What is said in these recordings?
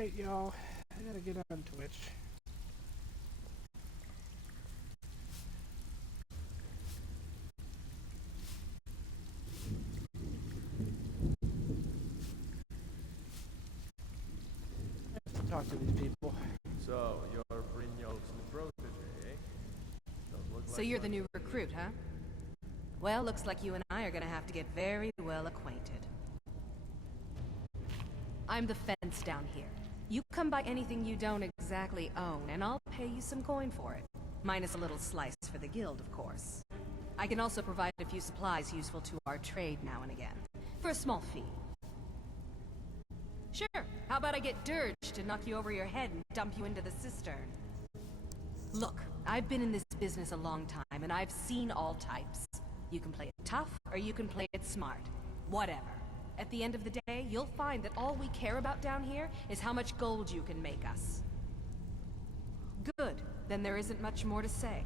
Alright, y'all. I gotta get on Twitch. I have to talk to these people. So, you're Brigno's protege, eh? So you're the new recruit, huh? Well, looks like you and I are gonna have to get very well acquainted. I'm the fence down here. You come by anything you don't exactly own, and I'll pay you some coin for it. Minus a little slice for the guild, of course. I can also provide a few supplies useful to our trade now and again, for a small fee. Sure, how about I get Dirge to knock you over your head and dump you into the cistern? Look, I've been in this business a long time, and I've seen all types. You can play it tough, or you can play it smart. Whatever. At the end of the day, you'll find that all we care about down here is how much gold you can make us. Good. Then there isn't much more to say.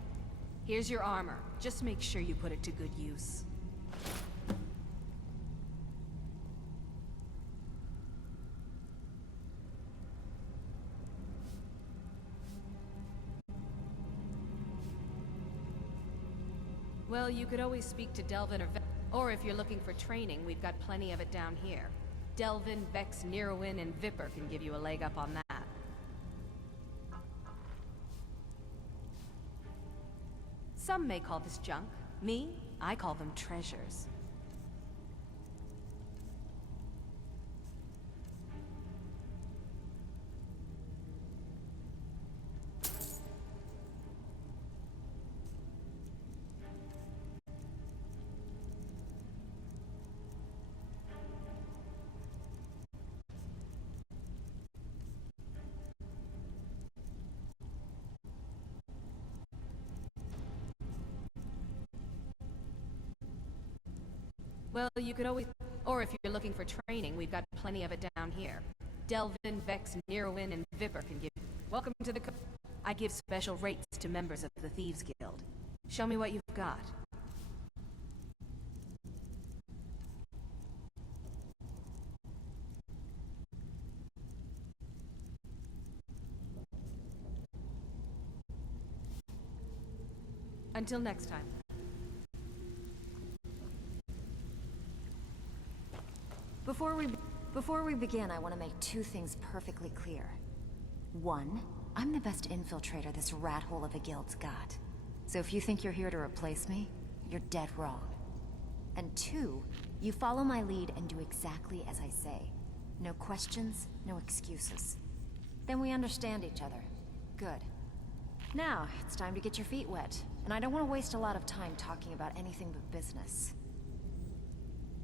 Here's your armor. Just make sure you put it to good use. Well, you could always speak to Delvin or if you're looking for training, we've got plenty of it down here. Delvin, Vex, Neruin, and Viper can give you a leg up on that. Some may call this junk. Me, I call them treasures. Well, you could always... Or if you're looking for training, we've got plenty of it down here. Delvin, Vex, Neruin, and Viper can give... Welcome to the... I give special rates to members of the Thieves Guild. Show me what you've got. Until next time. Before we begin, I want to make two things perfectly clear. One, I'm the best infiltrator this rat hole of a guild's got. So if you think you're here to replace me, you're dead wrong. And two, you follow my lead and do exactly as I say. No questions, no excuses. Then we understand each other. Good. Now, it's time to get your feet wet. And I don't want to waste a lot of time talking about anything but business.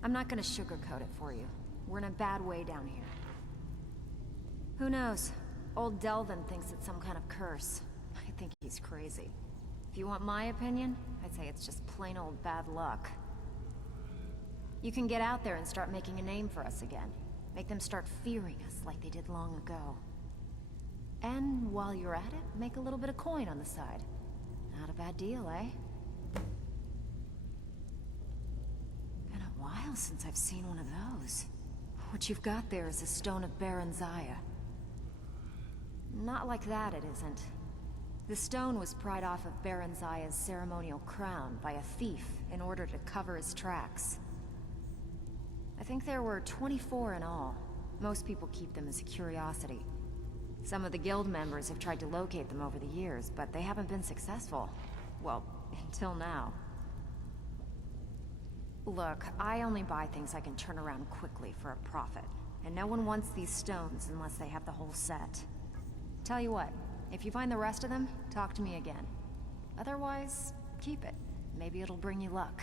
I'm not gonna sugarcoat it for you. We're in a bad way down here. Who knows? Old Delvin thinks it's some kind of curse. I think he's crazy. If you want my opinion, I'd say it's just plain old bad luck. You can get out there and start making a name for us again. Make them start fearing us like they did long ago. And while you're at it, make a little bit of coin on the side. Not a bad deal, eh? Been a while since I've seen one of those. What you've got there is a stone of Baron Zaya. Not like that, it isn't. The stone was pried off of Baron Zaya's ceremonial crown by a thief in order to cover his tracks. I think there were 24 in all. Most people keep them as a curiosity. Some of the guild members have tried to locate them over the years, but they haven't been successful. Well, until now. Look, I only buy things I can turn around quickly for a profit. And no one wants these stones unless they have the whole set. Tell you what, if you find the rest of them, talk to me again. Otherwise, keep it. Maybe it'll bring you luck.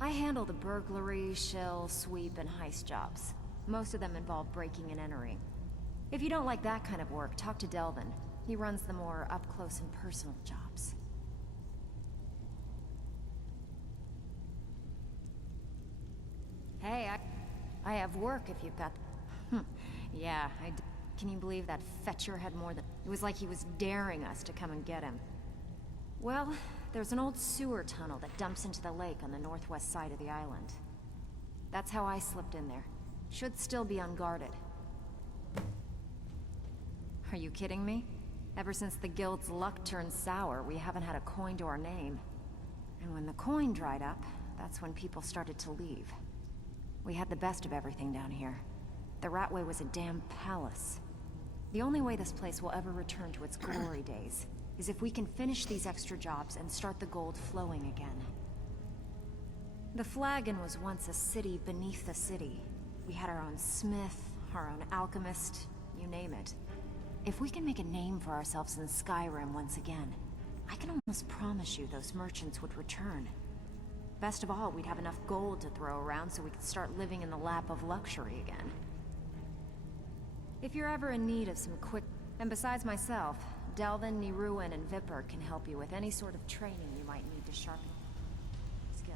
I handle the burglary, shell, sweep, and heist jobs. Most of them involve breaking and entering. If you don't like that kind of work, talk to Delvin. He runs the more up-close and personal jobs. Hey, I have work if you've got... Yeah, I d... Can you believe that fetcher had more than... It was like he was daring us to come and get him. Well, there's an old sewer tunnel that dumps into the lake on the northwest side of the island. That's how I slipped in there. Should still be unguarded. Are you kidding me? Ever since the guild's luck turned sour, we haven't had a coin to our name. And when the coin dried up, that's when people started to leave. We had the best of everything down here. The Ratway was a damn palace. The only way this place will ever return to its glory days is if we can finish these extra jobs and start the gold flowing again. The Flagon was once a city beneath the city. We had our own smith, our own alchemist, you name it. If we can make a name for ourselves in Skyrim once again, I can almost promise you those merchants would return. Best of all, we'd have enough gold to throw around so we could start living in the lap of luxury again. If you're ever in need of some quick... And besides myself, Delvin, Niruin, and Vipper can help you with any sort of training you might need to sharpen skill.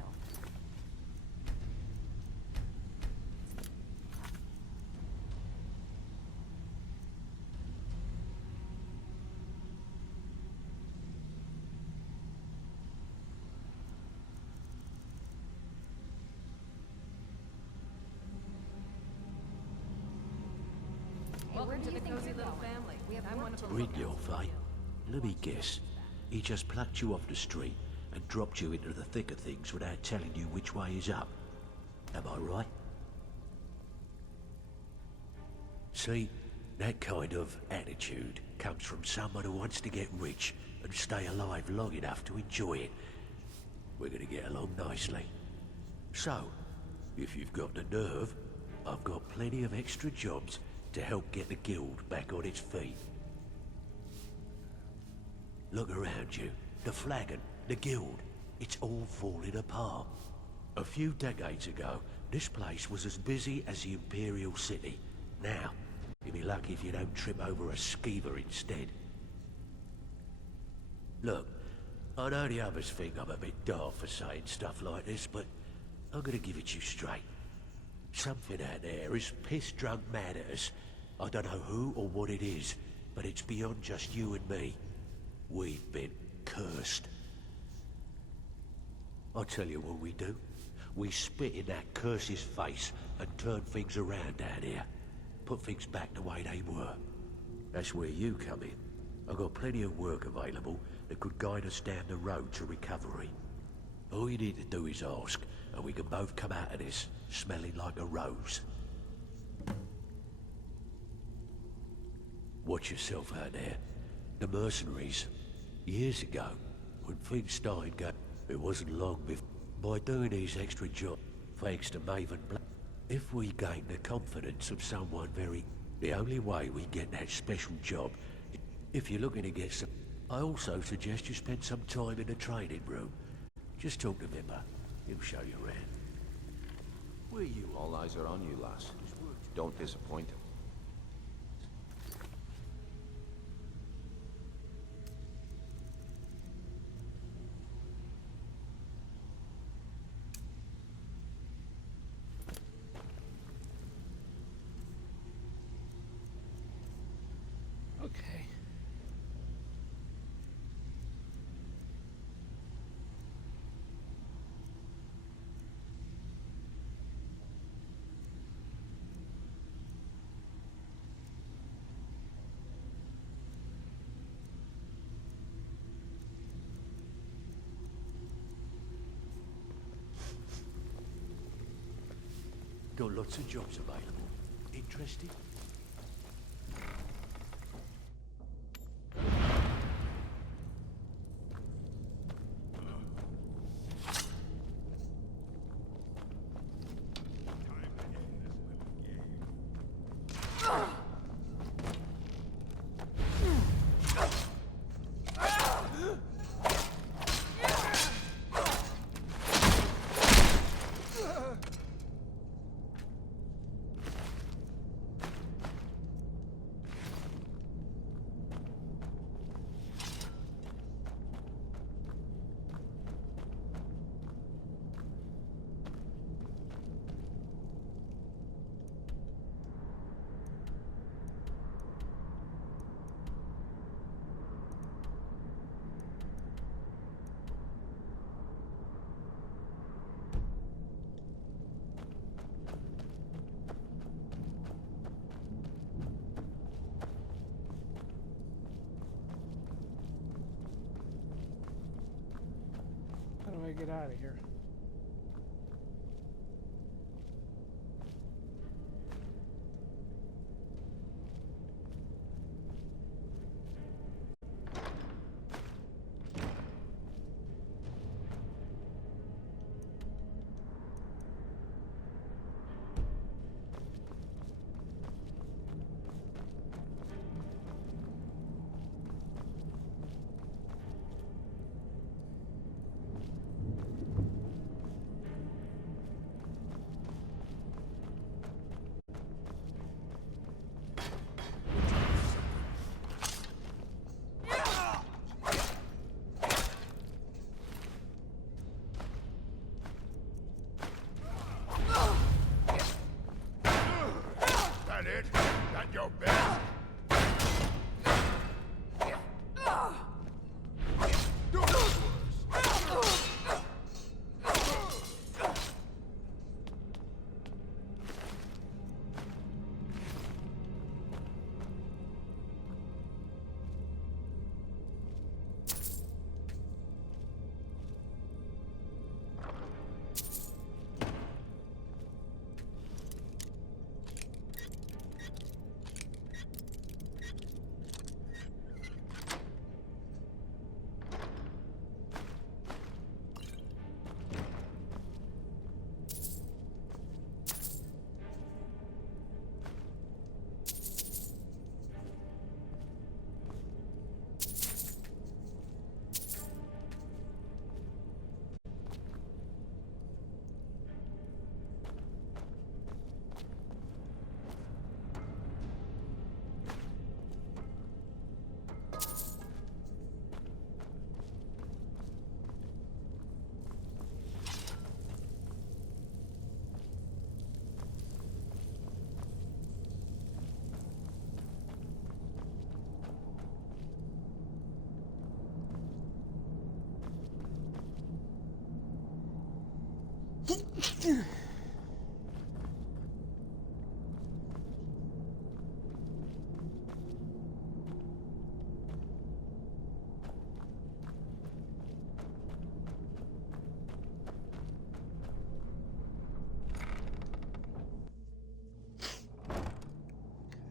Welcome to the cozy little family. I'm one of the Brynjolf, eh? Let me guess. He just plucked you off the street and dropped you into the thick of things without telling you which way is up. Am I right? See, that kind of attitude comes from someone who wants to get rich and stay alive long enough to enjoy it. We're gonna get along nicely. So, if you've got the nerve, I've got plenty of extra jobs to help get the guild back on its feet. Look around you. The Flagon, the guild, it's all falling apart. A few decades ago, this place was as busy as the Imperial City. Now, you'll be lucky if you don't trip over a skeever instead. Look, I know the others think I'm a bit daft for saying stuff like this, but I'm gonna give it you straight. Something out there is piss-drunk mad at us. I don't know who or what it is, but it's beyond just you and me. We've been cursed. I'll tell you what we do. We spit in that curse's face and turn things around down here. Put things back the way they were. That's where you come in. I've got plenty of work available that could guide us down the road to recovery. All you need to do is ask, and we can both come out of this smelling like a rose. Watch yourself out there. The mercenaries. Years ago, when things started going, it wasn't long before. By doing these extra jobs, thanks to Maven Black, if we gain the confidence of someone the only way we get that special job, if you're looking to get some, I also suggest you spend some time in the training room. Just talk to Vipper. He'll show you around. Where you? All eyes are on you, lass. Don't disappoint him. Okay. Got lots of jobs available. Interested? I get out of here? That it? That your best? Do it worse.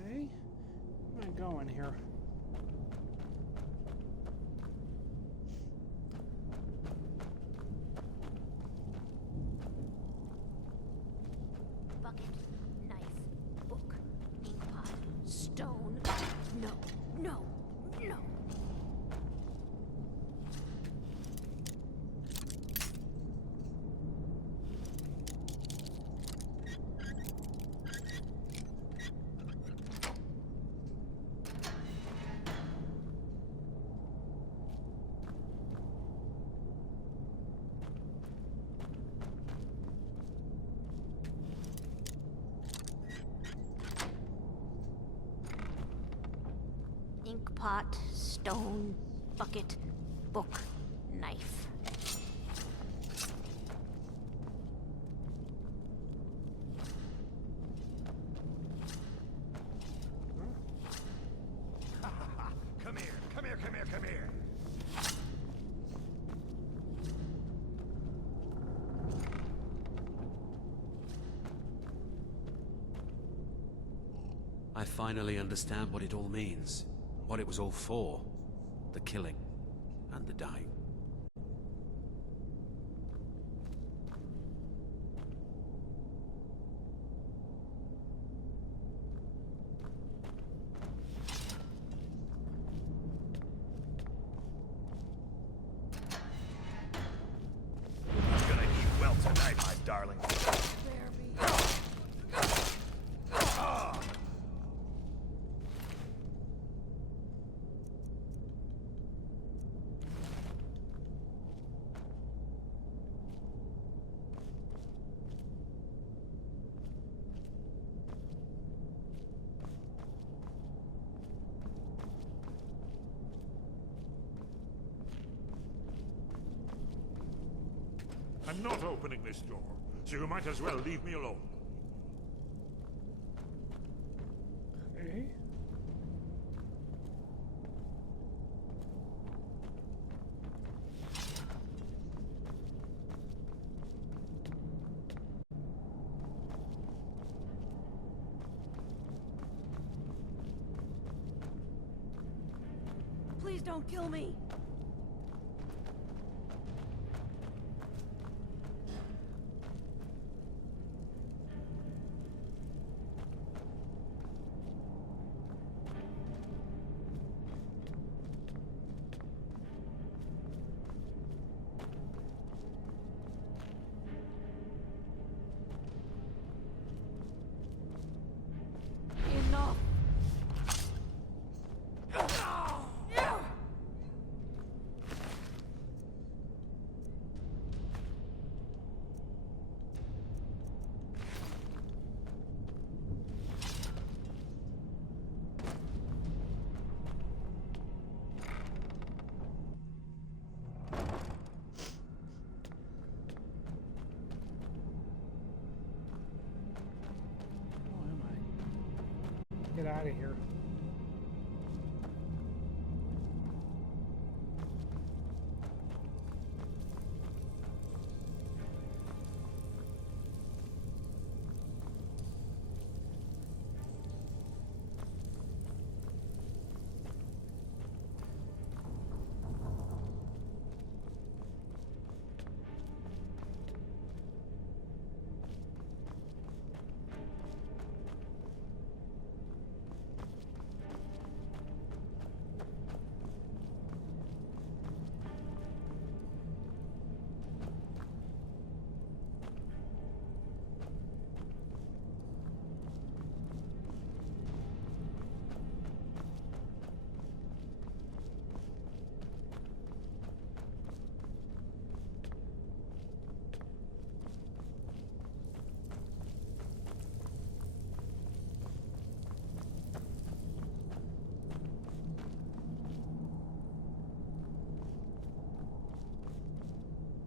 Okay. Where am I going here? Bucket, knife, book, ink pot, stone. No, no, no. Ink pot, stone, bucket, book, knife. Come here, come here, come here, come here. I finally understand what it all means. What it was all for. The killing. And the dying. I'm gonna eat well tonight, my darling. I'm not opening this door, so you might as well leave me alone. Okay. Please don't kill me. Enough. Where am I? Get out of here.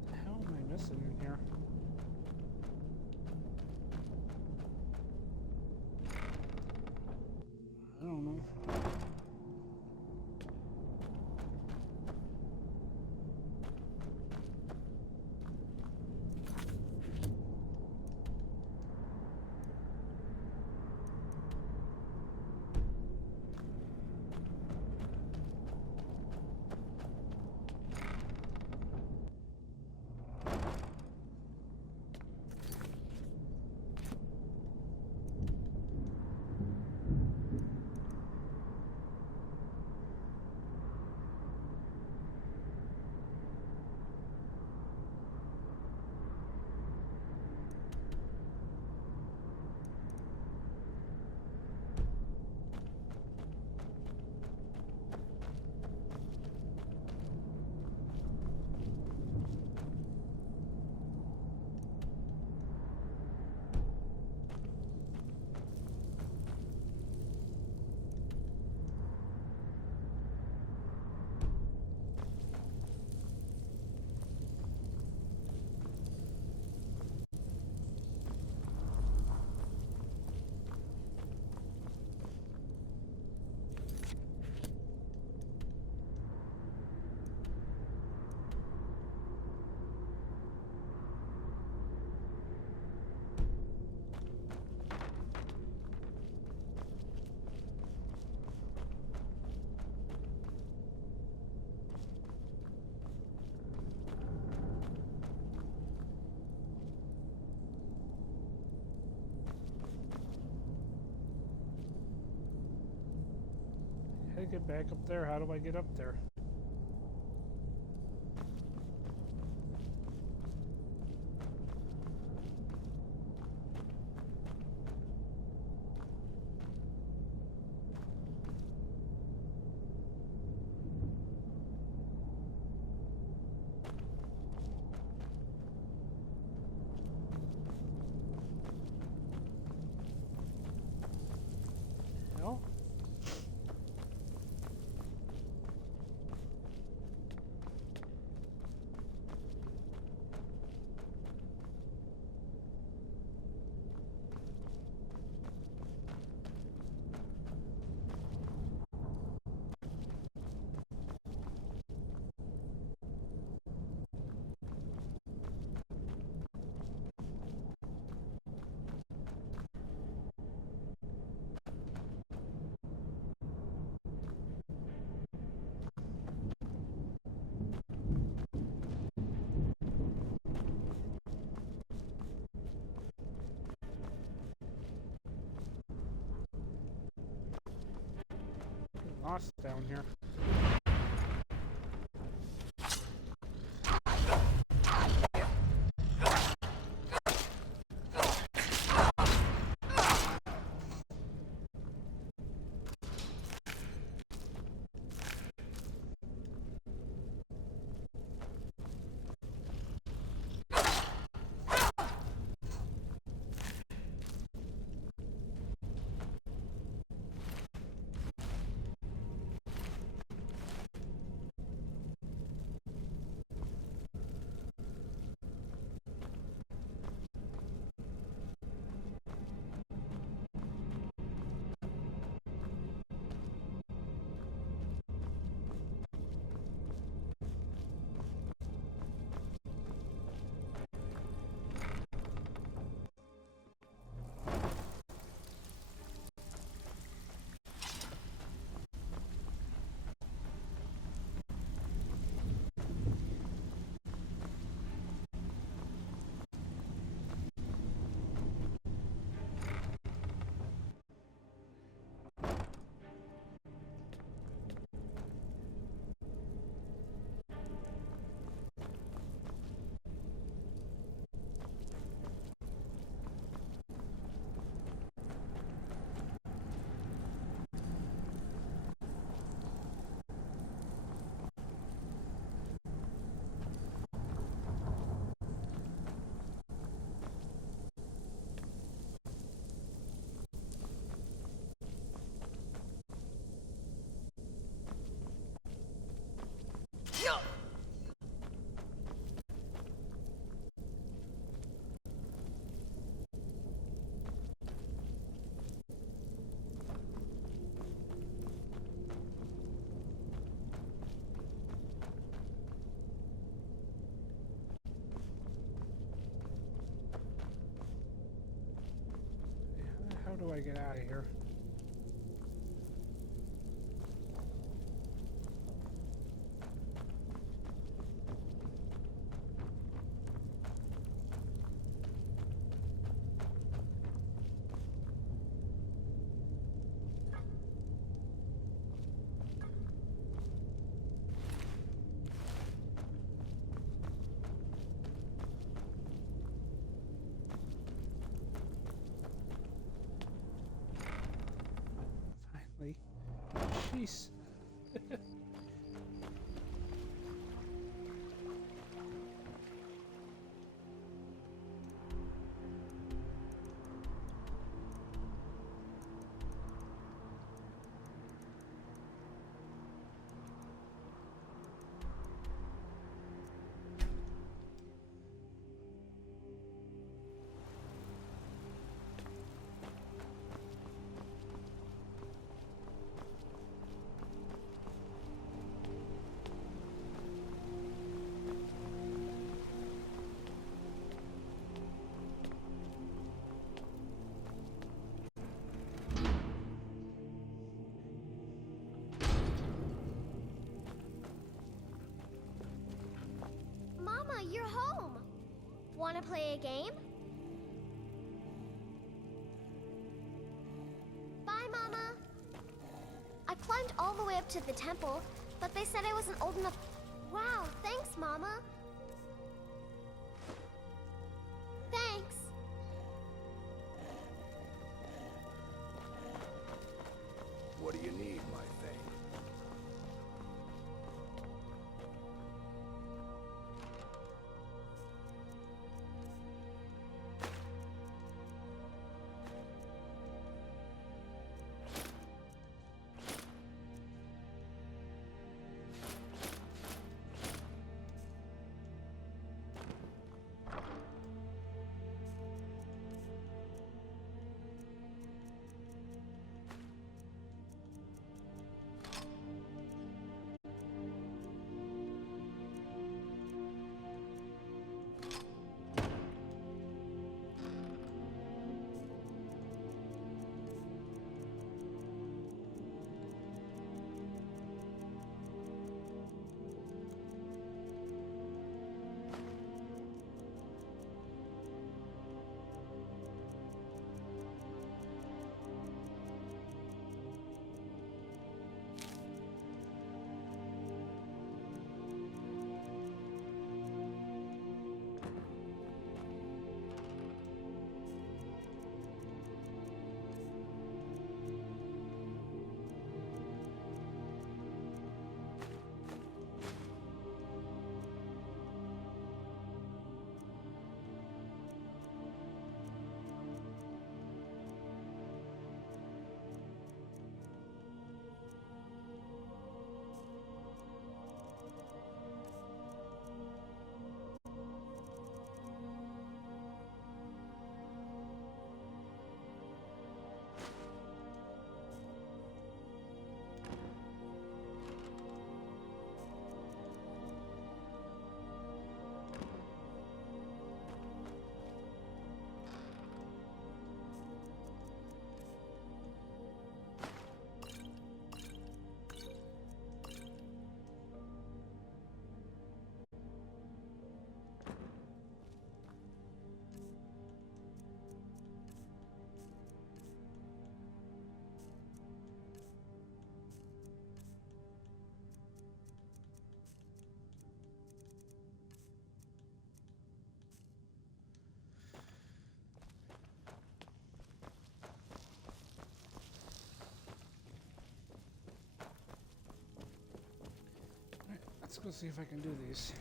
The hell am I missing in here? I don't know. How to get back up there? How do I get up there? Hell? moss down here. How do I get out of here? Finally. Jeez. Mama, you're home. Wanna play a game? Bye, Mama. I climbed all the way up to the temple, but they said I wasn't old enough. Wow, thanks, Mama. Thanks. What do you need, my thing? Let's go see if I can do these.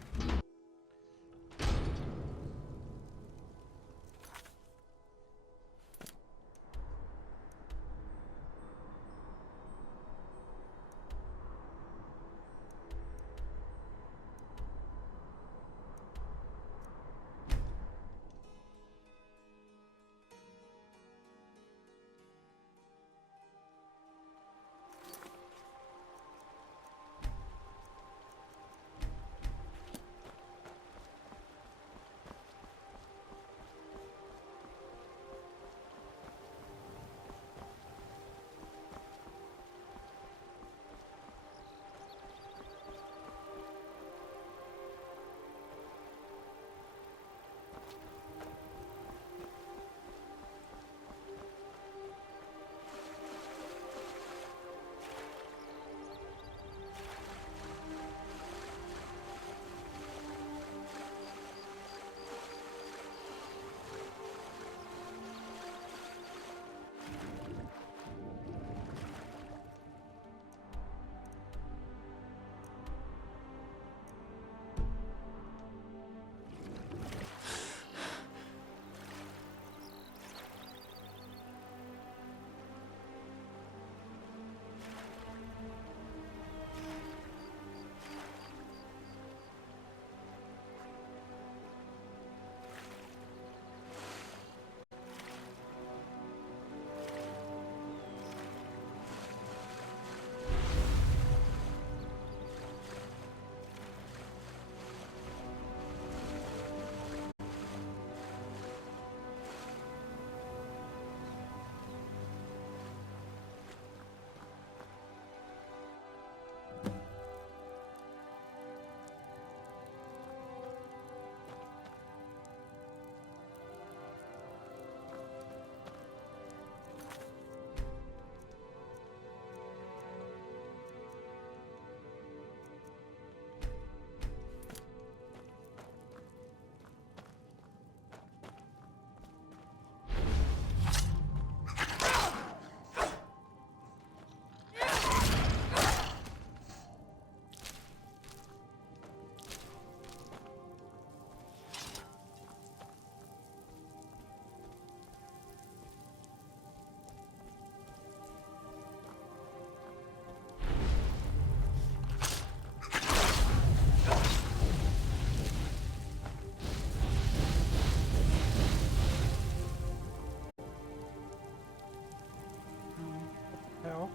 Hell.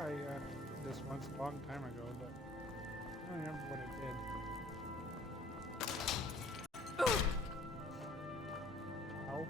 I did this once a long time ago, but I don't remember what it did. Ow.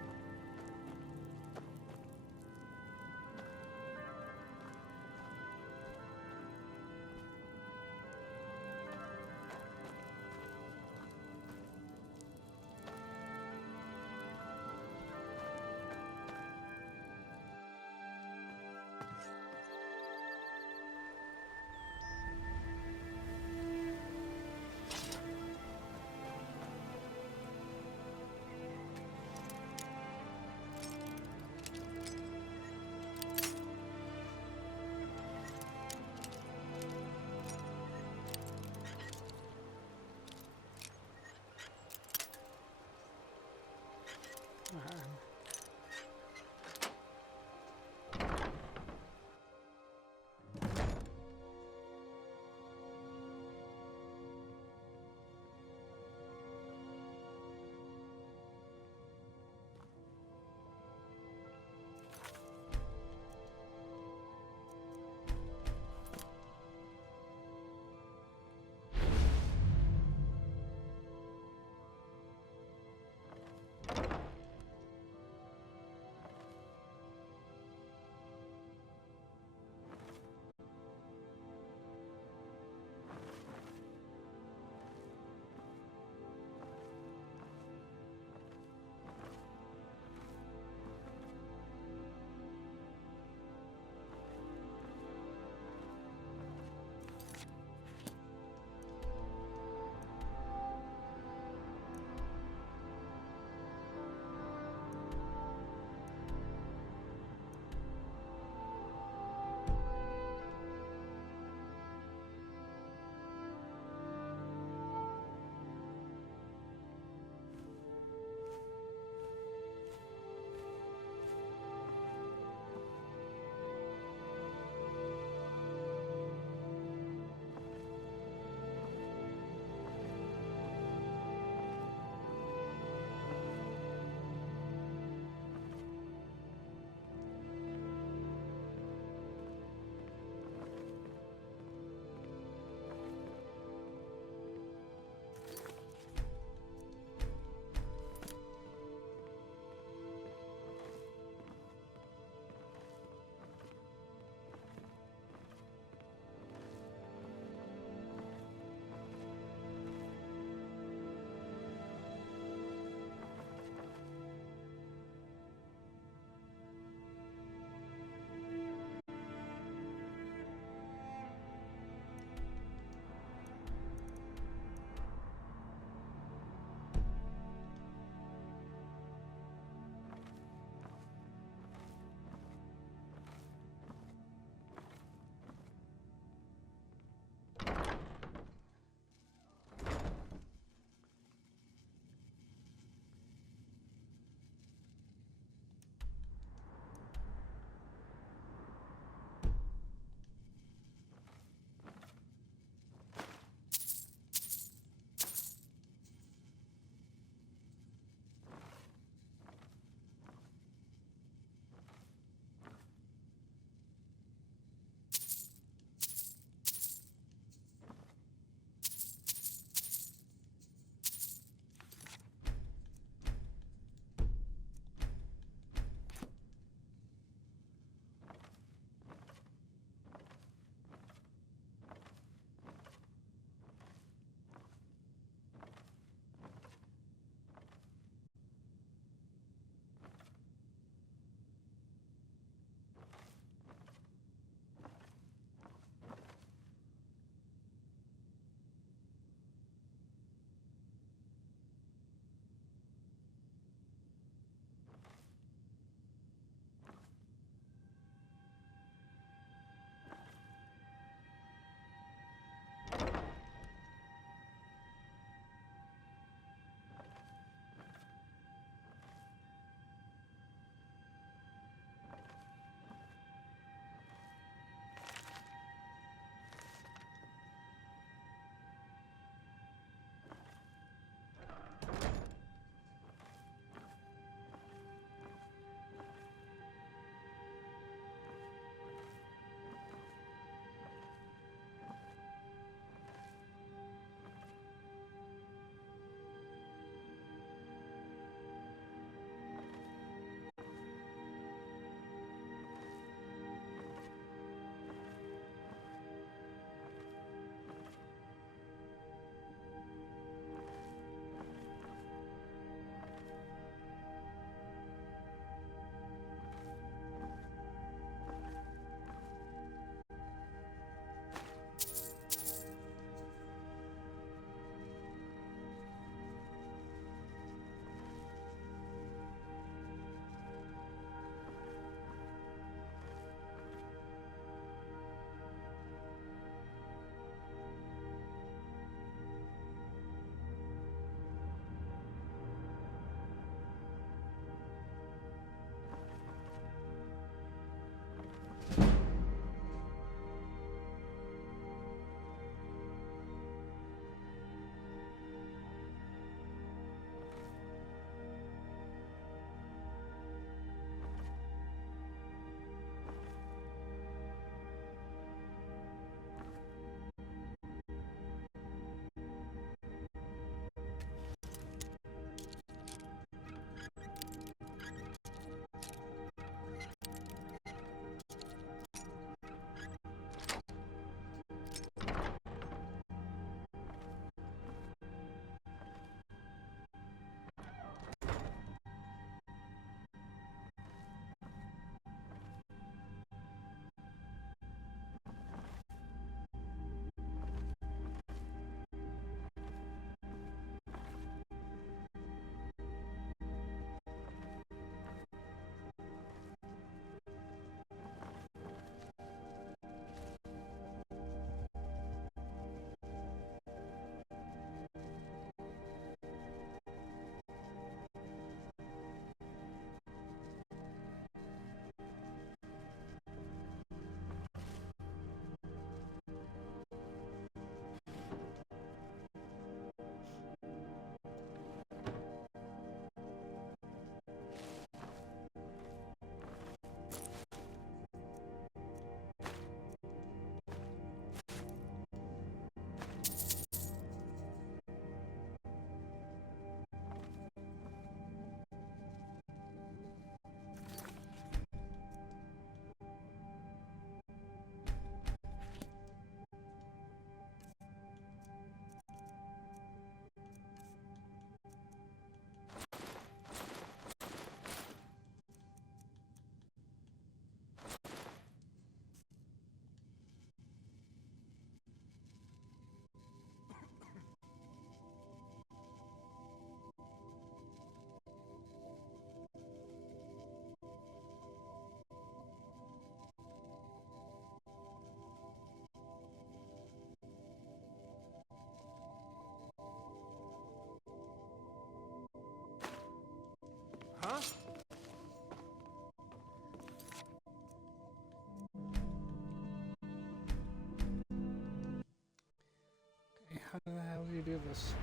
do this.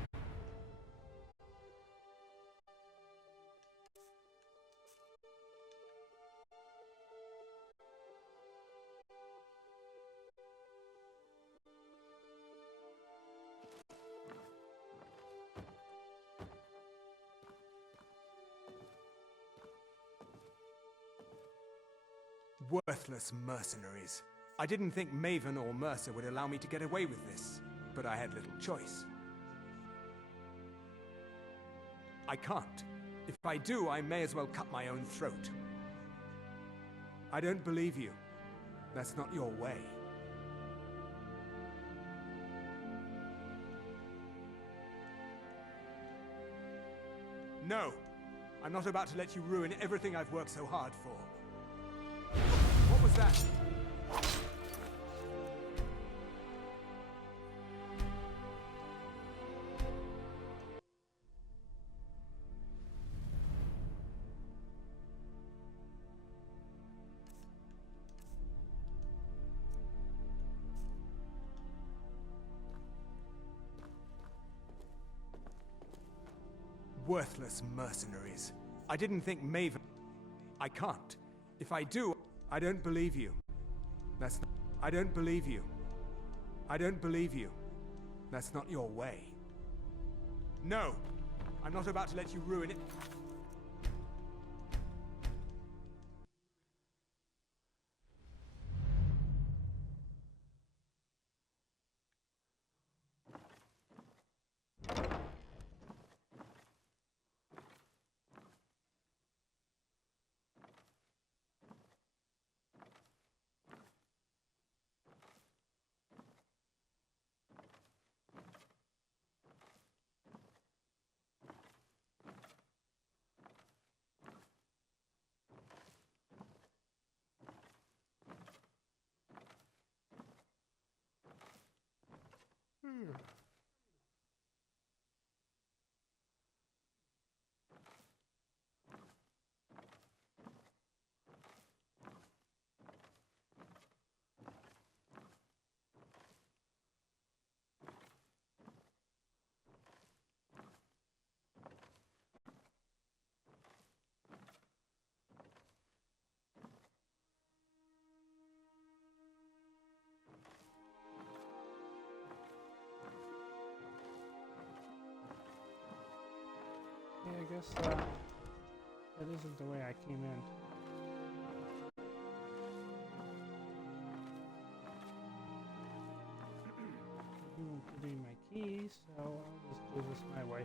Worthless mercenaries. I didn't think Maven or Mercer would allow me to get away with this, but I had little choice. I can't. If I do, I may as well cut my own throat. I don't believe you. That's not your way. No! I'm not about to let you ruin everything I've worked so hard for. What was that? Worthless mercenaries. I didn't think Maven... I can't. If I do, I don't believe you. That's not... I don't believe you. I don't believe you. That's not your way. No! I'm not about to let you ruin it. Yeah, I guess that isn't the way I came in. You won't give me my keys, so I'll just do this my way.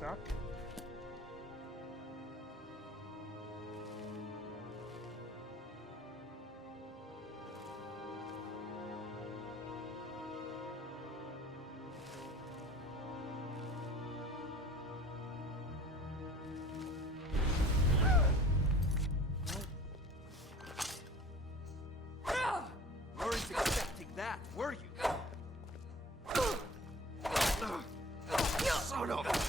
suck. Weren't expecting that, were you? Son of a...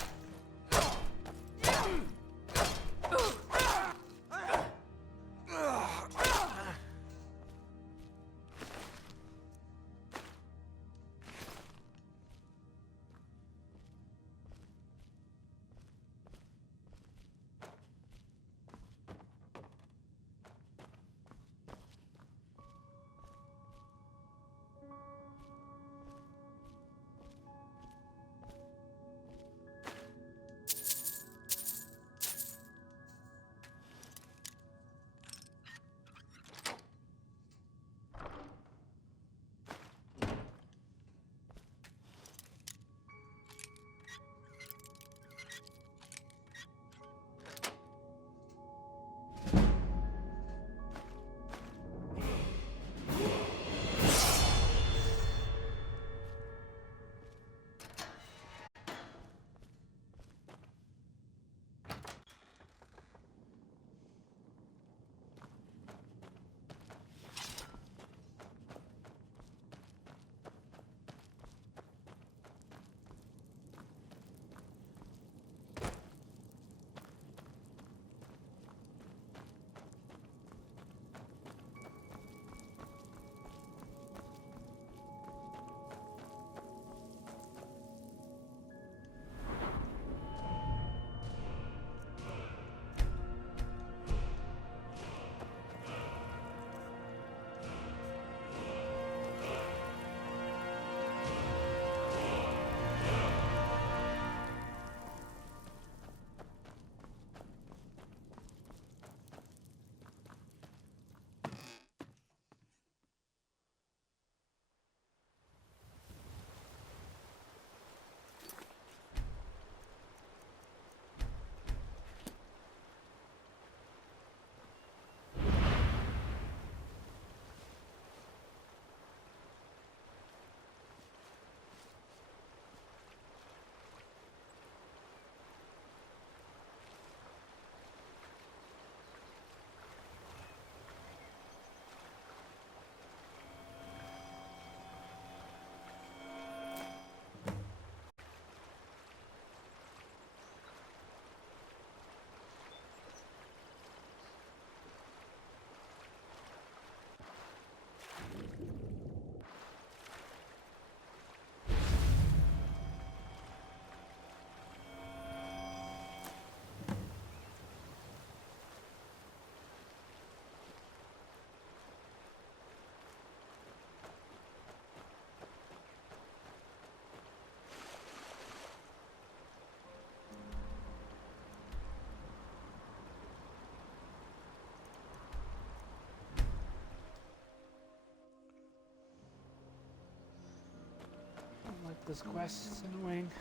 Like this quest, it's annoying.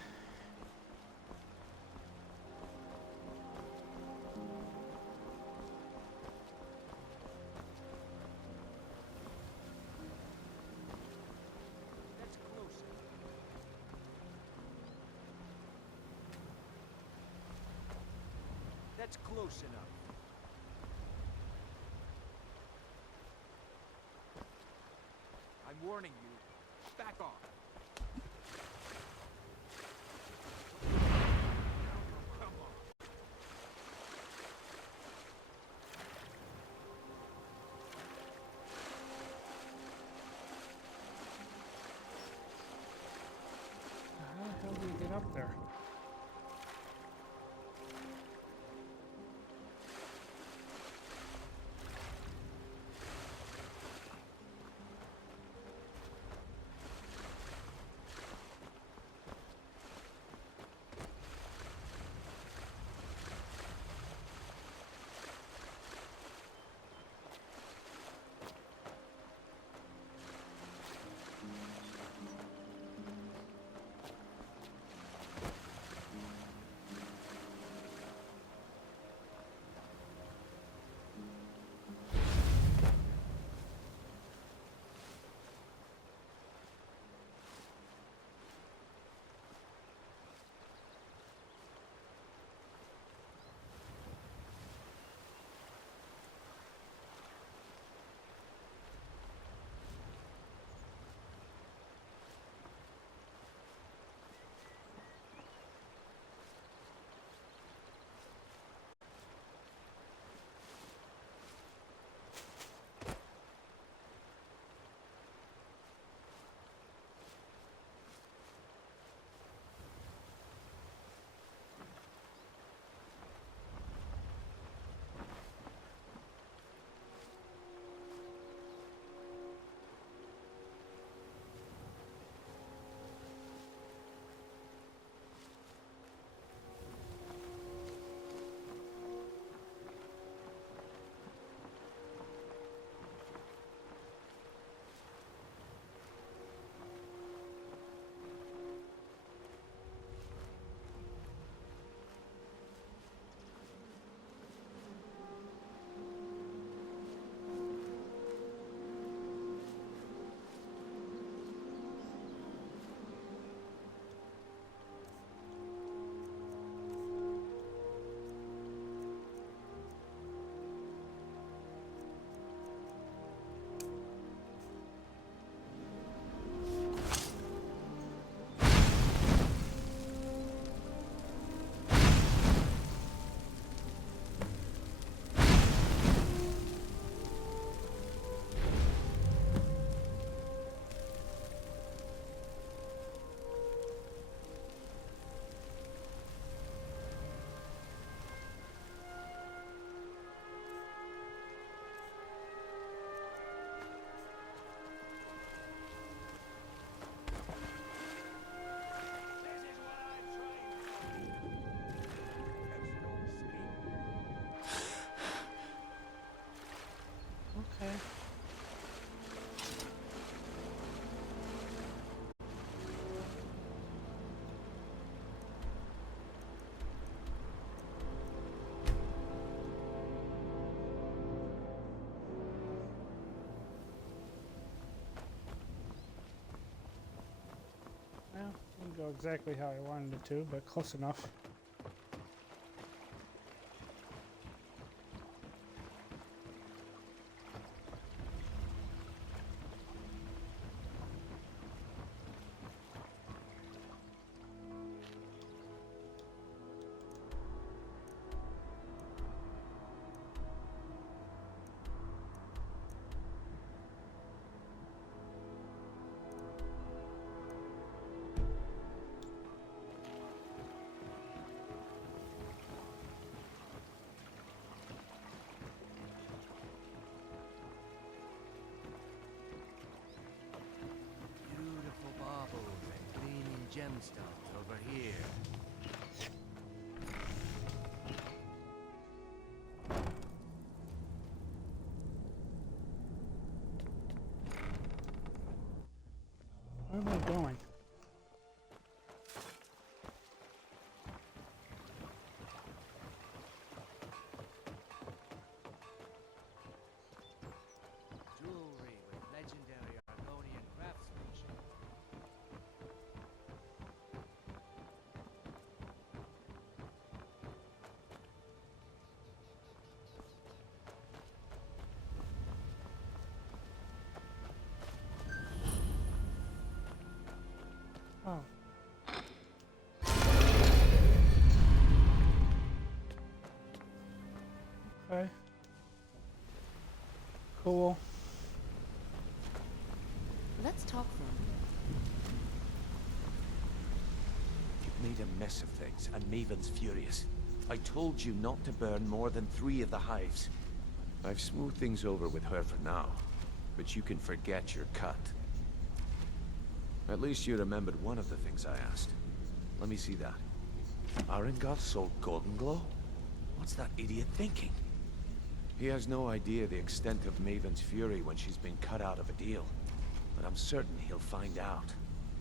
That's close enough. That's close enough. I'm warning you. Back off. Come on. How the hell do you get up there? Okay. Well, didn't go exactly how I wanted it to, but close enough. Beautiful baubles and gleaming gemstones over here. Where am I going? Jewelry with legendary Argonian craftsmanship. Oh. Okay. Cool. Let's talk for a minute. You've made a mess of things, and Maven's furious. I told you not to burn more than 3 of the hives. I've smoothed things over with her for now, but you can forget your cut. At least you remembered one of the things I asked. Let me see that. Arengoth sold Golden Glow? What's that idiot thinking? He has no idea the extent of Maven's fury when she's been cut out of a deal. But I'm certain he'll find out.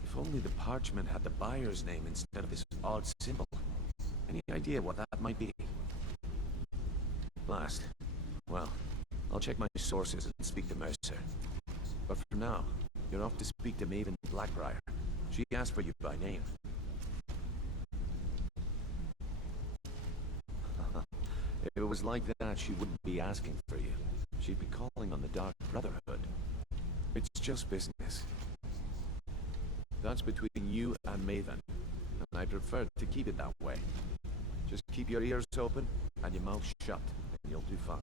If only the parchment had the buyer's name instead of this odd symbol. Any idea what that might be? Last. Well, I'll check my sources and speak to Mercer. But for now, you're off to speak to Maven Blackbriar. She asked for you by name. If it was like that, she wouldn't be asking for you. She'd be calling on the Dark Brotherhood. It's just business. That's between you and Maven, and I prefer to keep it that way. Just keep your ears open and your mouth shut, and you'll do fine.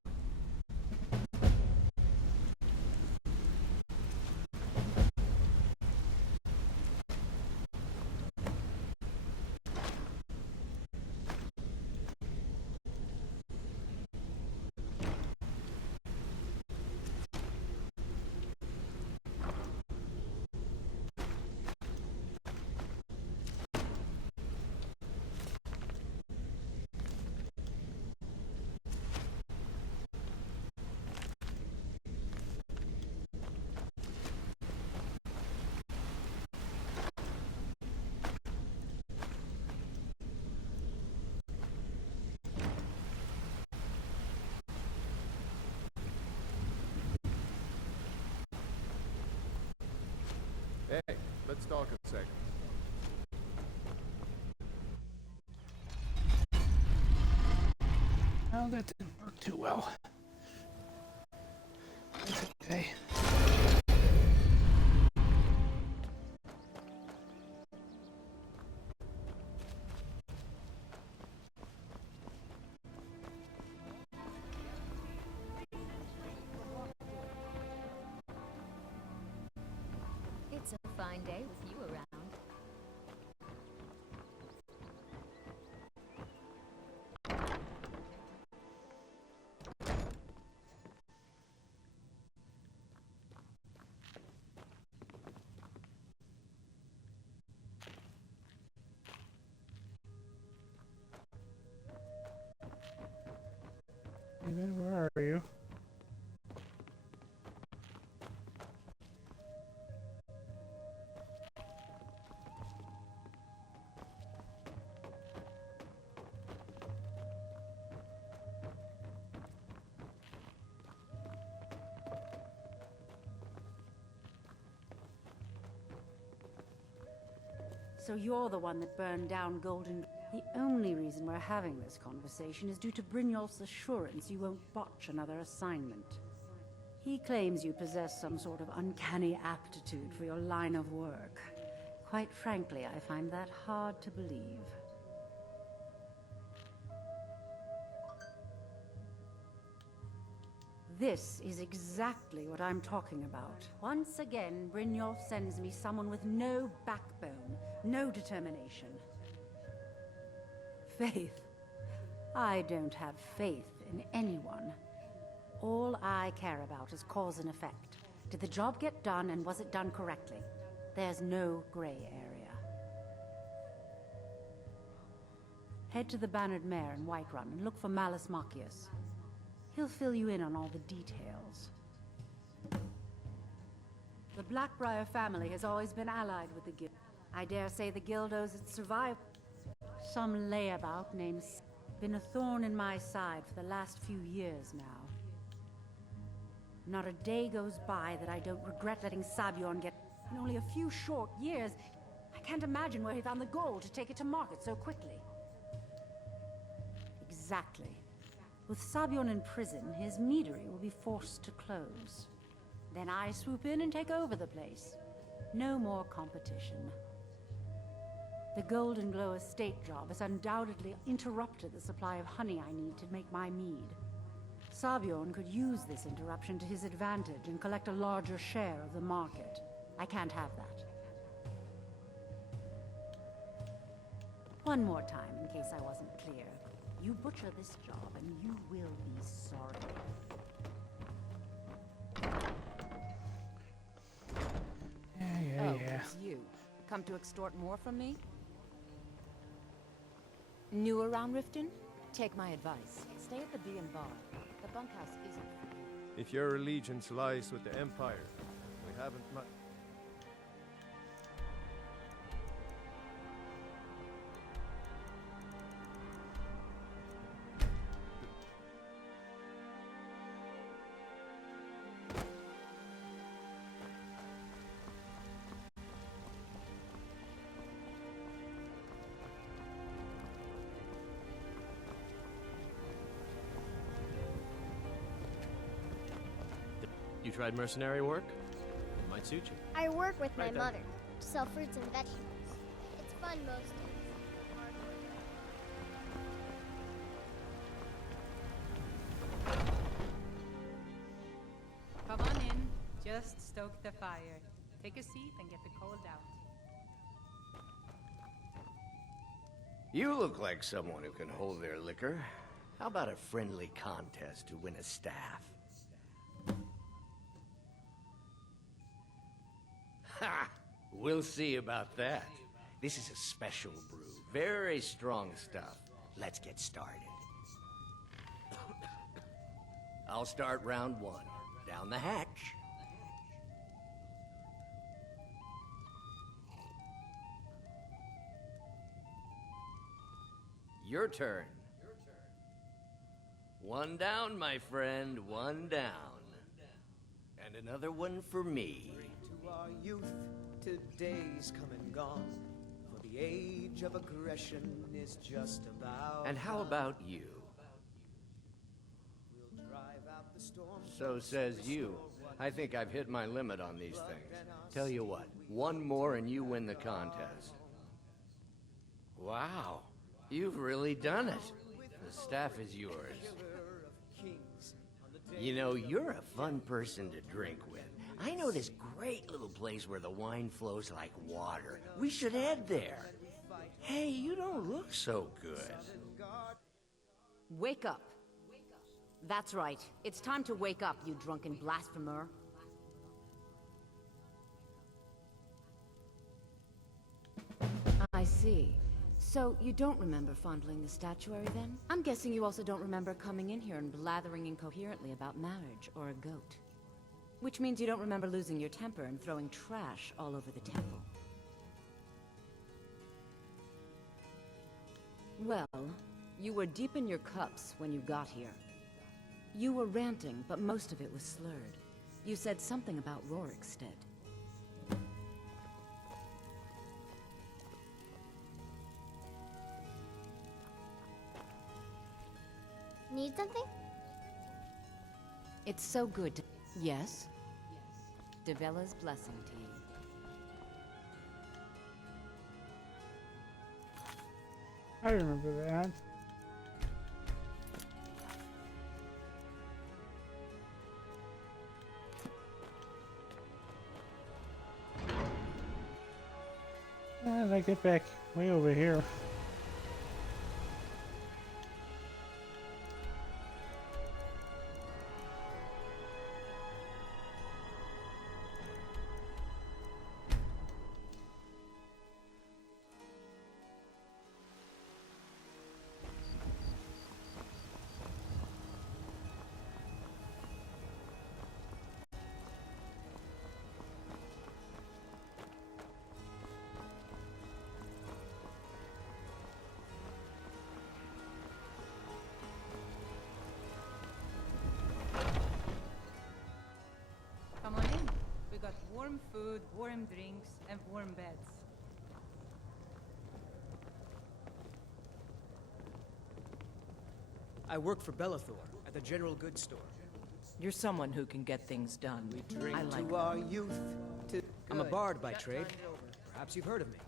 Hey, let's talk a second. Well, that didn't work too well. That's okay. It's a fine day with you around. So you're the one that burned down Golden... The only reason we're having this conversation is due to Brynjolf's assurance you won't botch another assignment. He claims you possess some sort of uncanny aptitude for your line of work. Quite frankly, I find that hard to believe. This is exactly what I'm talking about. Once again, Brynjolf sends me someone with no backbone, no determination. Faith. I don't have faith in anyone. All I care about is cause and effect. Did the job get done, and was it done correctly? There's no gray area. Head to the Bannered Mare in Whiterun and look for Malus Machius. He'll fill you in on all the details. The Blackbriar family has always been allied with the Guild. I dare say the Guild owes its survival. Some layabout named been a thorn in my side for the last few years now. Not a day goes by that I don't regret letting Sabjorn get... In only a few short years, I can't imagine where he found the gold to take it to market so quickly. Exactly. With Sabjorn in prison, his meadery will be forced to close. Then I swoop in and take over the place. No more competition. The Golden Glow estate job has undoubtedly interrupted the supply of honey I need to make my mead. Sabjorn could use this interruption to his advantage and collect a larger share of the market. I can't have that. One more time, in case I wasn't clear. You butcher this job, and you will be sorry. Yeah. It's you. Come to extort more from me? New around Riften? Take my advice. Stay at the Bee and Bar. The bunkhouse isn't for you. If your allegiance lies with the Empire, we haven't much. You tried mercenary work? It might suit you. I work with my Right then. mother to sell fruits and vegetables. It's fun most days. Hard work. Come on in. Just stoke the fire. Take a seat and get the cold out. You look like someone who can hold their liquor. How about a friendly contest to win a staff? Ha! We'll see about that. This is a special brew. Very strong stuff. Let's get started. I'll start round one. Down the hatch. Your turn. One down, my friend. One down. And another one for me. To our youth, today's come and gone. For the age of aggression is just about. And how about you? We'll drive out the storm. So says you. I think I've hit my limit on these things. Tell you what, one more and you win the contest. Wow, you've really done it. The staff is yours. You know, you're a fun person to drink with. I know this great little place where the wine flows like water. We should head there. Hey, you don't look so good. Wake up. That's right. It's time to wake up, you drunken blasphemer. I see. So, you don't remember fondling the statuary, then? I'm guessing you also don't remember coming in here and blathering incoherently about marriage or a goat. Which means you don't remember losing your temper and throwing trash all over the temple. Well, you were deep in your cups when you got here. You were ranting, but most of it was slurred. You said something about Rorikstead. Need something? It's so good to... Yes? Devella's blessing to you. I remember that. And I get back way over here. Come on in. We got warm food, warm drinks, and warm beds. I work for Bellathor at the general goods store. You're someone who can get things done. We drink I like to our youth. I'm a Good. bard by trade. Perhaps you've heard of me.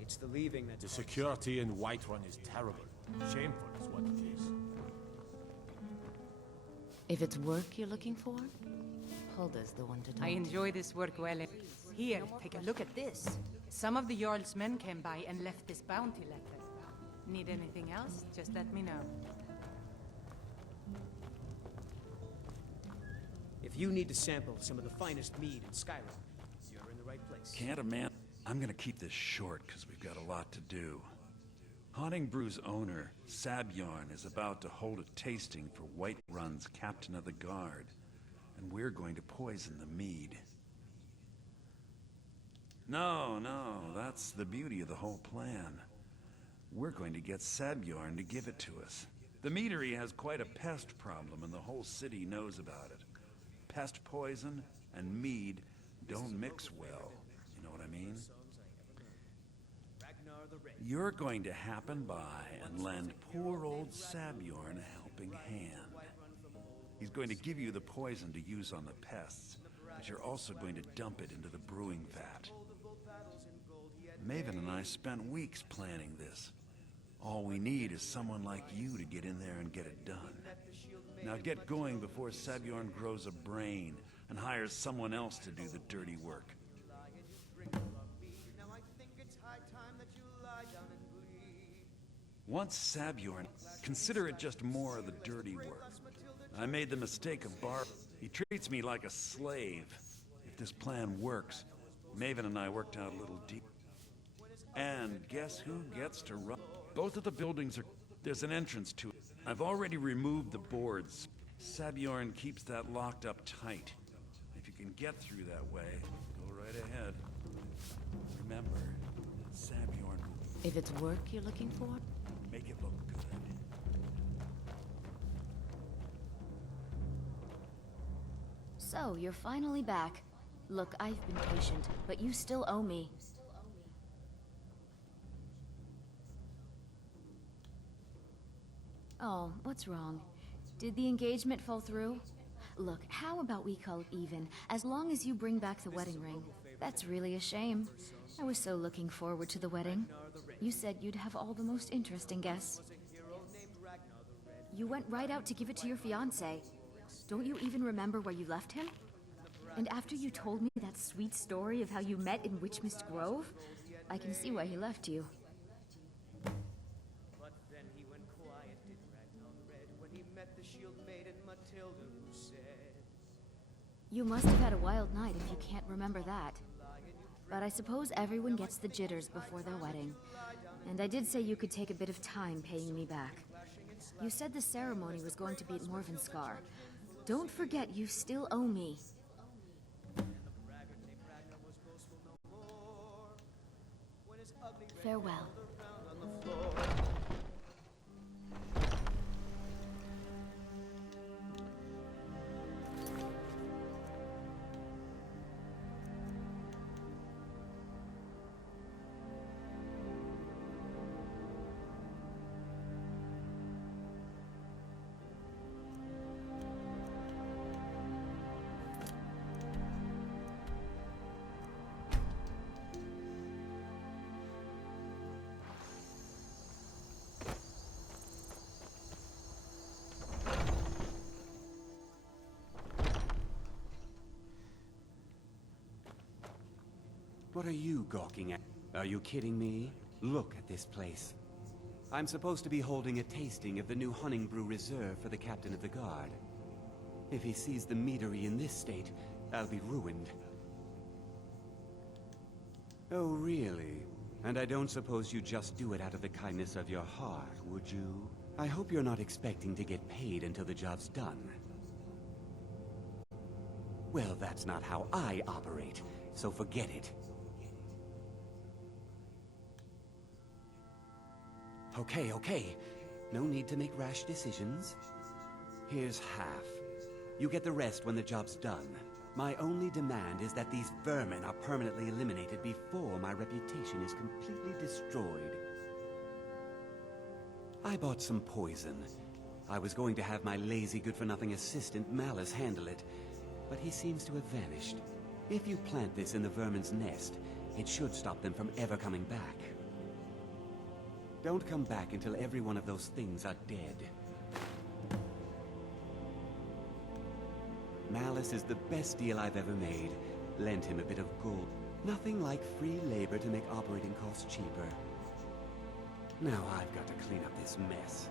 It's the leaving that... The security in Whiterun is terrible. Shameful is what it is. If it's work you're looking for, Hulda's the one to talk I to. enjoy this work well. Here, take a look at this. Some of the Jarl's men came by and left this bounty letter. Need anything else? Just let me know. If you need to sample some of the finest mead in Skyrim, you're in the right place. Can't a man... I'm gonna keep this short, because we've got a lot to do. Haunting Brew's owner, Sabjorn, is about to hold a tasting for Whiterun's Captain of the Guard. And we're going to poison the mead. No, that's the beauty of the whole plan. We're going to get Sabjorn to give it to us. The meadery has quite a pest problem, and the whole city knows about it. Pest poison and mead don't mix well. You know what I mean? You're going to happen by and lend poor old Sabjorn a helping hand. He's going to give you the poison to use on the pests, but you're also going to dump it into the brewing vat. Maven and I spent weeks planning this. All we need is someone like you to get in there and get it done. Now get going before Sabjorn grows a brain and hires someone else to do the dirty work. Once Sabjorn, consider it just more of the dirty work. I made the mistake of he treats me like a slave. If this plan works, Maven and I worked out a little deep. And guess who gets to run? Both of the buildings are... There's an entrance to it. I've already removed the boards. Sabjorn keeps that locked up tight. If you can get through that way, go right ahead. Remember, Sabjorn will... If it's work you're looking for, make it look good. So, you're finally back. Look, I've been patient, but you still owe me. Oh, what's wrong? Did the engagement fall through? Look, how about we call it even, as long as you bring back the wedding ring? That's really a shame. I was so looking forward to the wedding. You said you'd have all the most interesting guests. You went right out to give it to your fiancé. Don't you even remember where you left him? And after you told me that sweet story of how you met in Witchmist Grove, I can see why he left you. But then he went quiet, did Ragnar the Red, when he met the shield maiden Matilda, who said... You must have had a wild night if you can't remember that. But I suppose everyone gets the jitters before their wedding. And I did say you could take a bit of time paying me back. You said the ceremony was going to be at Morvenskar. Don't forget you still owe me. Farewell. What are you gawking at? Are you kidding me? Look at this place. I'm supposed to be holding a tasting of the new hunting brew reserved for the captain of the guard. If he sees the meadery in this state, I'll be ruined. Oh, really? And I don't suppose you just do it out of the kindness of your heart, would you? I hope you're not expecting to get paid until the job's done. Well, that's not how I operate, so forget it. Okay. No need to make rash decisions. Here's half. You get the rest when the job's done. My only demand is that these vermin are permanently eliminated before my reputation is completely destroyed. I bought some poison. I was going to have my lazy good-for-nothing assistant Malice handle it, but he seems to have vanished. If you plant this in the vermin's nest, it should stop them from ever coming back. Don't come back until every one of those things are dead. Malice is the best deal I've ever made. Lent him a bit of gold. Nothing like free labor to make operating costs cheaper. Now I've got to clean up this mess.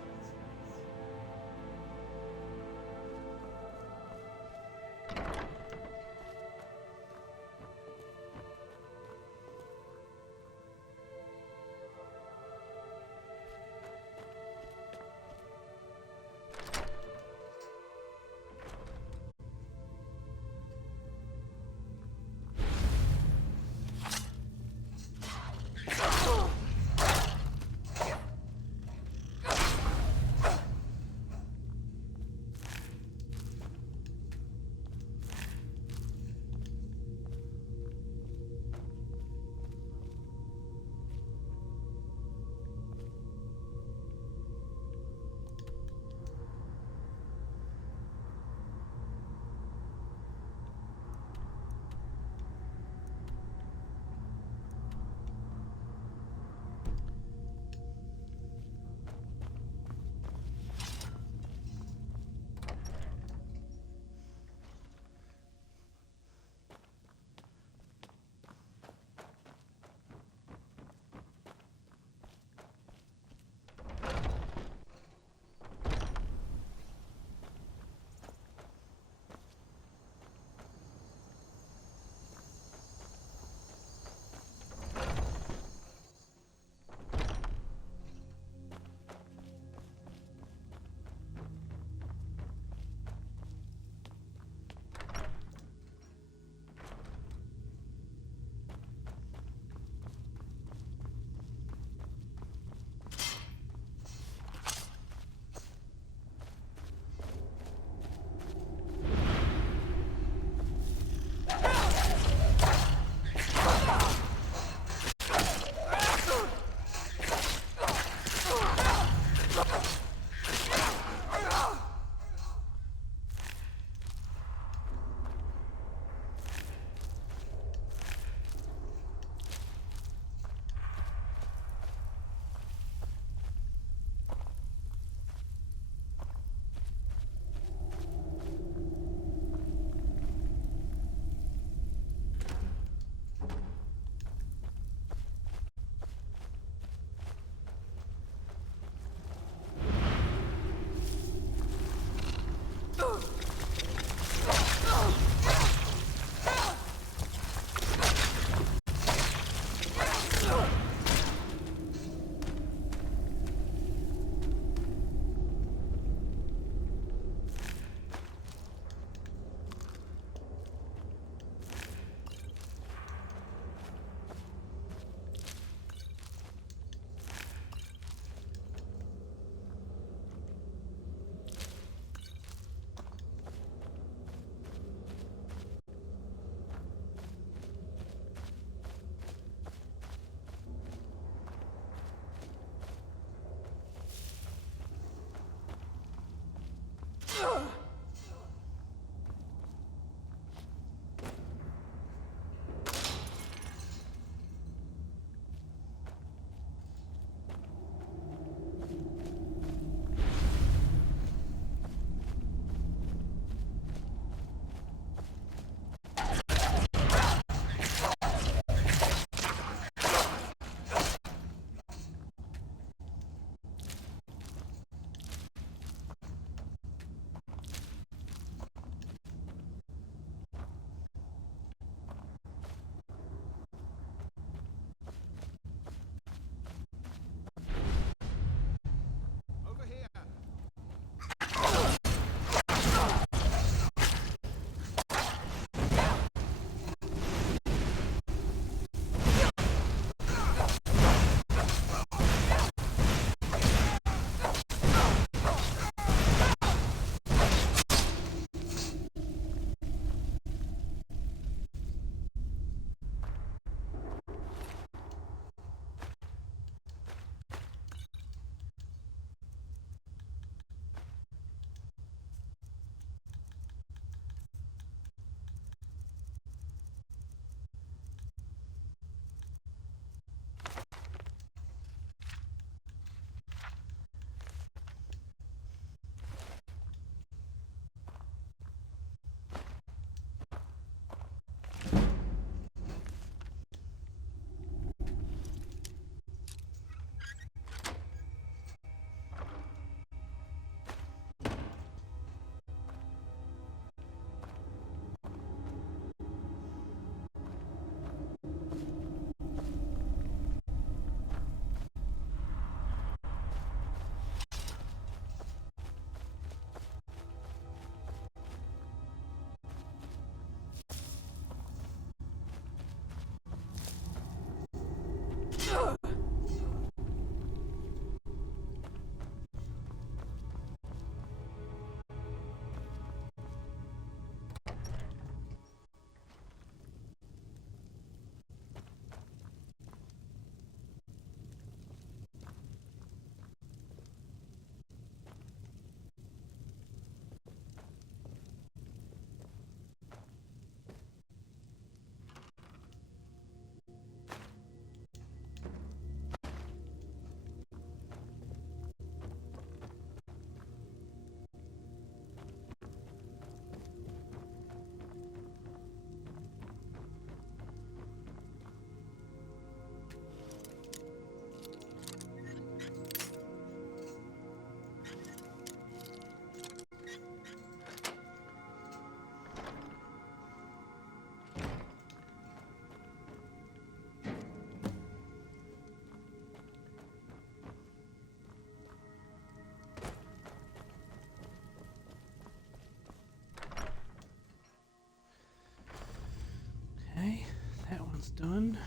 done.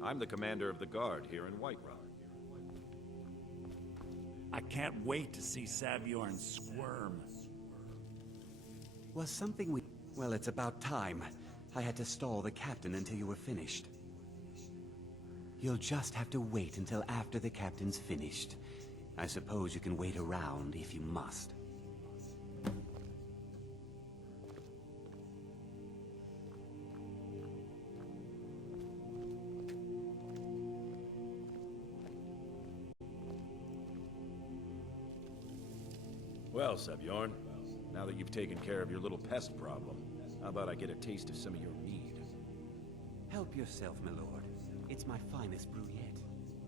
I'm the commander of the guard here in Whiterun. I can't wait to see Savjorn squirm. Was something we... Well, it's about time. I had to stall the captain until you were finished. You'll just have to wait until after the captain's finished. I suppose you can wait around if you must. Well, Savjorn, now that you've taken care of your little pest problem, how about I get a taste of some of your mead? Help yourself, my lord. It's my finest brew yet.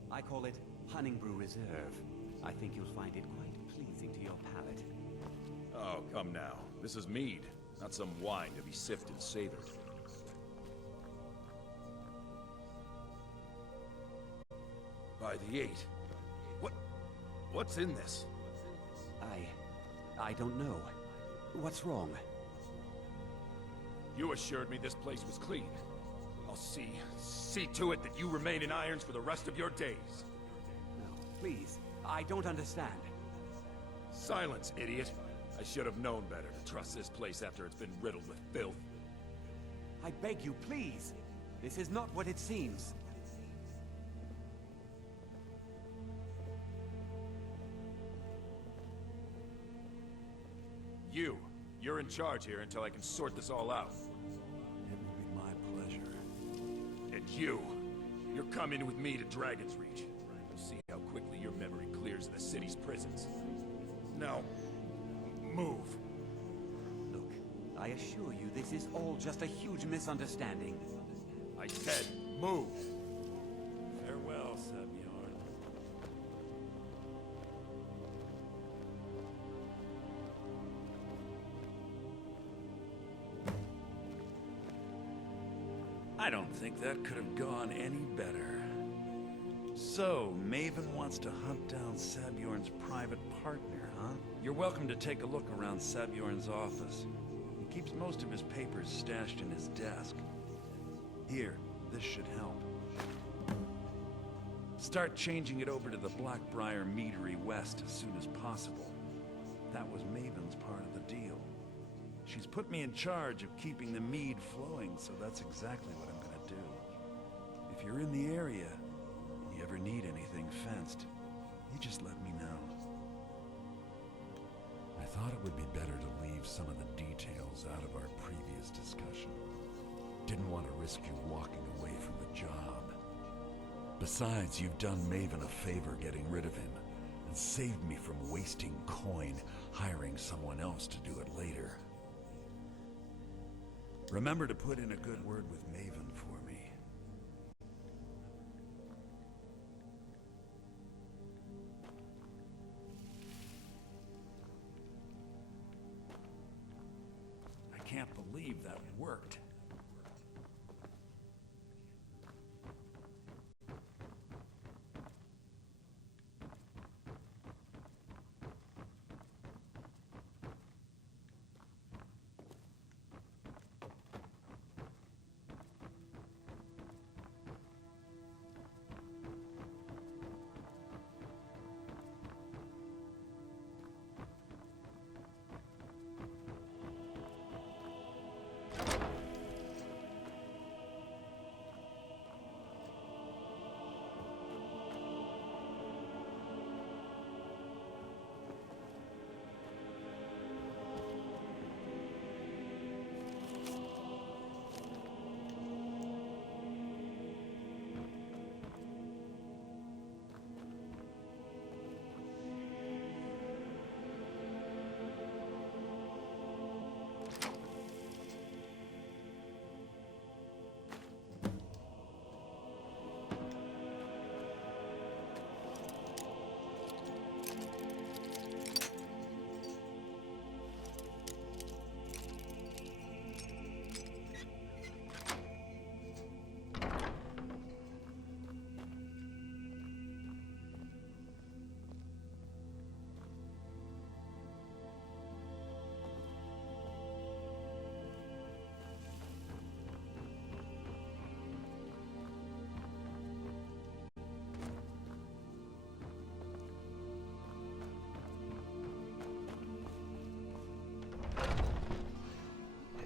I call it Honningbrew Reserve. I think you'll find it quite pleasing to your palate. Oh, come now. This is mead, not some wine to be sipped and savored. By the 8. What's in this? I don't know. What's wrong? You assured me this place was clean. I'll see to it that you remain in irons for the rest of your days. No, please. I don't understand. Silence, idiot. I should have known better to trust this place after it's been riddled with filth. I beg you, please. This is not what it seems. You're in charge here until I can sort this all out. It will be my pleasure. And you're coming with me to Dragon's Reach. We'll see how quickly your memory clears in the city's prisons. Now, move. Look, I assure you this is all just a huge misunderstanding. I said, move. Farewell, Savjorn. I don't think that could have gone any better. So, Maven wants to hunt down Savjorn's private partner, huh? You're welcome to take a look around Savjorn's office. He keeps most of his papers stashed in his desk. Here, this should help. Start changing it over to the Blackbriar Meadery West as soon as possible. That was Maven's part of the deal. She's put me in charge of keeping the mead flowing, so that's exactly what I'm gonna do. If you're in the area, and you ever need anything fenced, you just let me know. I thought it would be better to leave some of the details out of our previous discussion. Didn't want to risk you walking away from the job. Besides, you've done Maven a favor getting rid of him, and saved me from wasting coin hiring someone else to do it later. Remember to put in a good word with Maven for me. I can't believe that worked.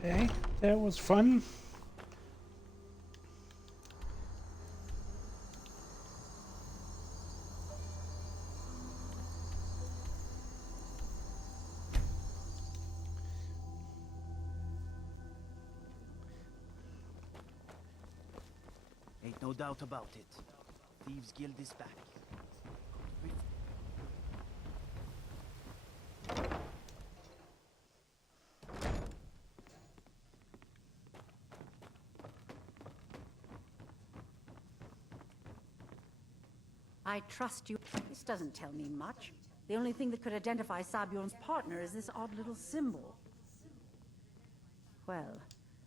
Okay, that was fun. Ain't no doubt about it. Thieves Guild is back. I trust you. This doesn't tell me much. The only thing that could identify Sabion's partner is this odd little symbol. Well,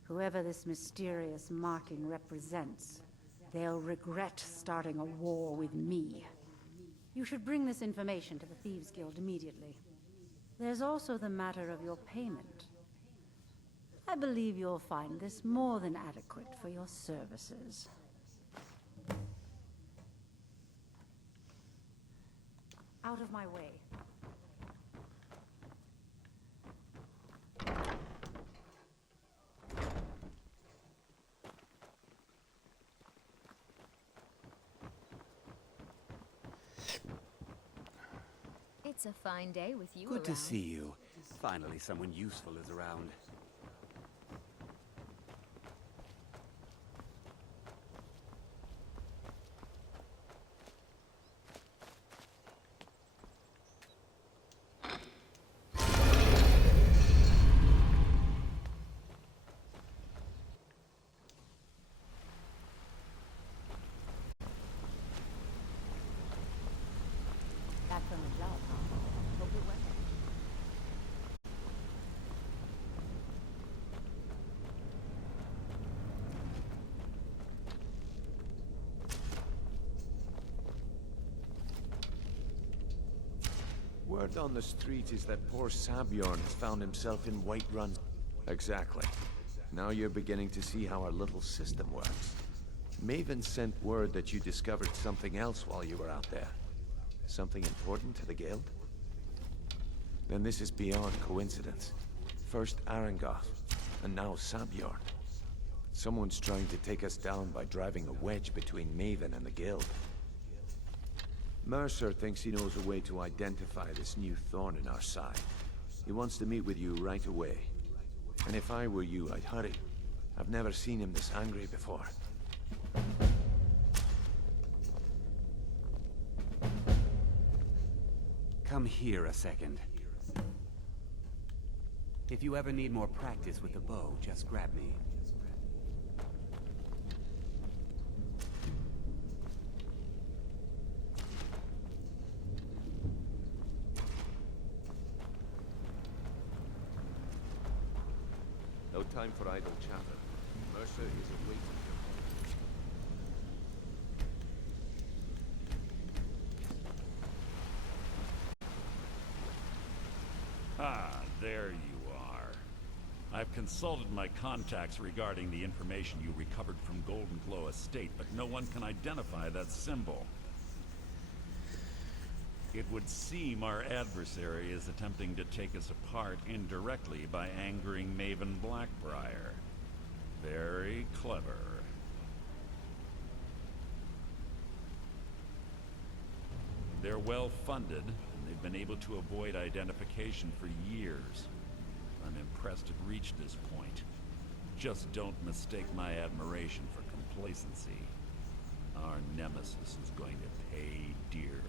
whoever this mysterious marking represents, they'll regret starting a war with me. You should bring this information to the Thieves Guild immediately. There's also the matter of your payment. I believe you'll find this more than adequate for your services. Out of my way. It's a fine day with you Good to around. see you. Finally, someone useful is around. Back from the job, huh? Hope it went. Word on the street is that poor Sabjorn has found himself in Whiterun. Exactly. Now you're beginning to see how our little system works. Maven sent word that you discovered something else while you were out there. Something important to the guild? Then this is beyond coincidence. First Arangoth, and now Sabjorn. Someone's trying to take us down by driving a wedge between Maven and the guild. Mercer thinks he knows a way to identify this new thorn in our side. He wants to meet with you right away. And if I were you, I'd hurry. I've never seen him this angry before. Come here a second. If you ever need more practice with the bow, just grab me. No time for idle chatter. Mercer is awaiting your call. Ah, there you are. I've consulted my contacts regarding the information you recovered from Golden Glow Estate, but no one can identify that symbol. It would seem our adversary is attempting to take us apart indirectly by angering Maven Blackbriar. Very clever. They're well funded, and they've been able to avoid identification for years. I'm impressed it reached this point. Just don't mistake my admiration for complacency. Our nemesis is going to pay dearly.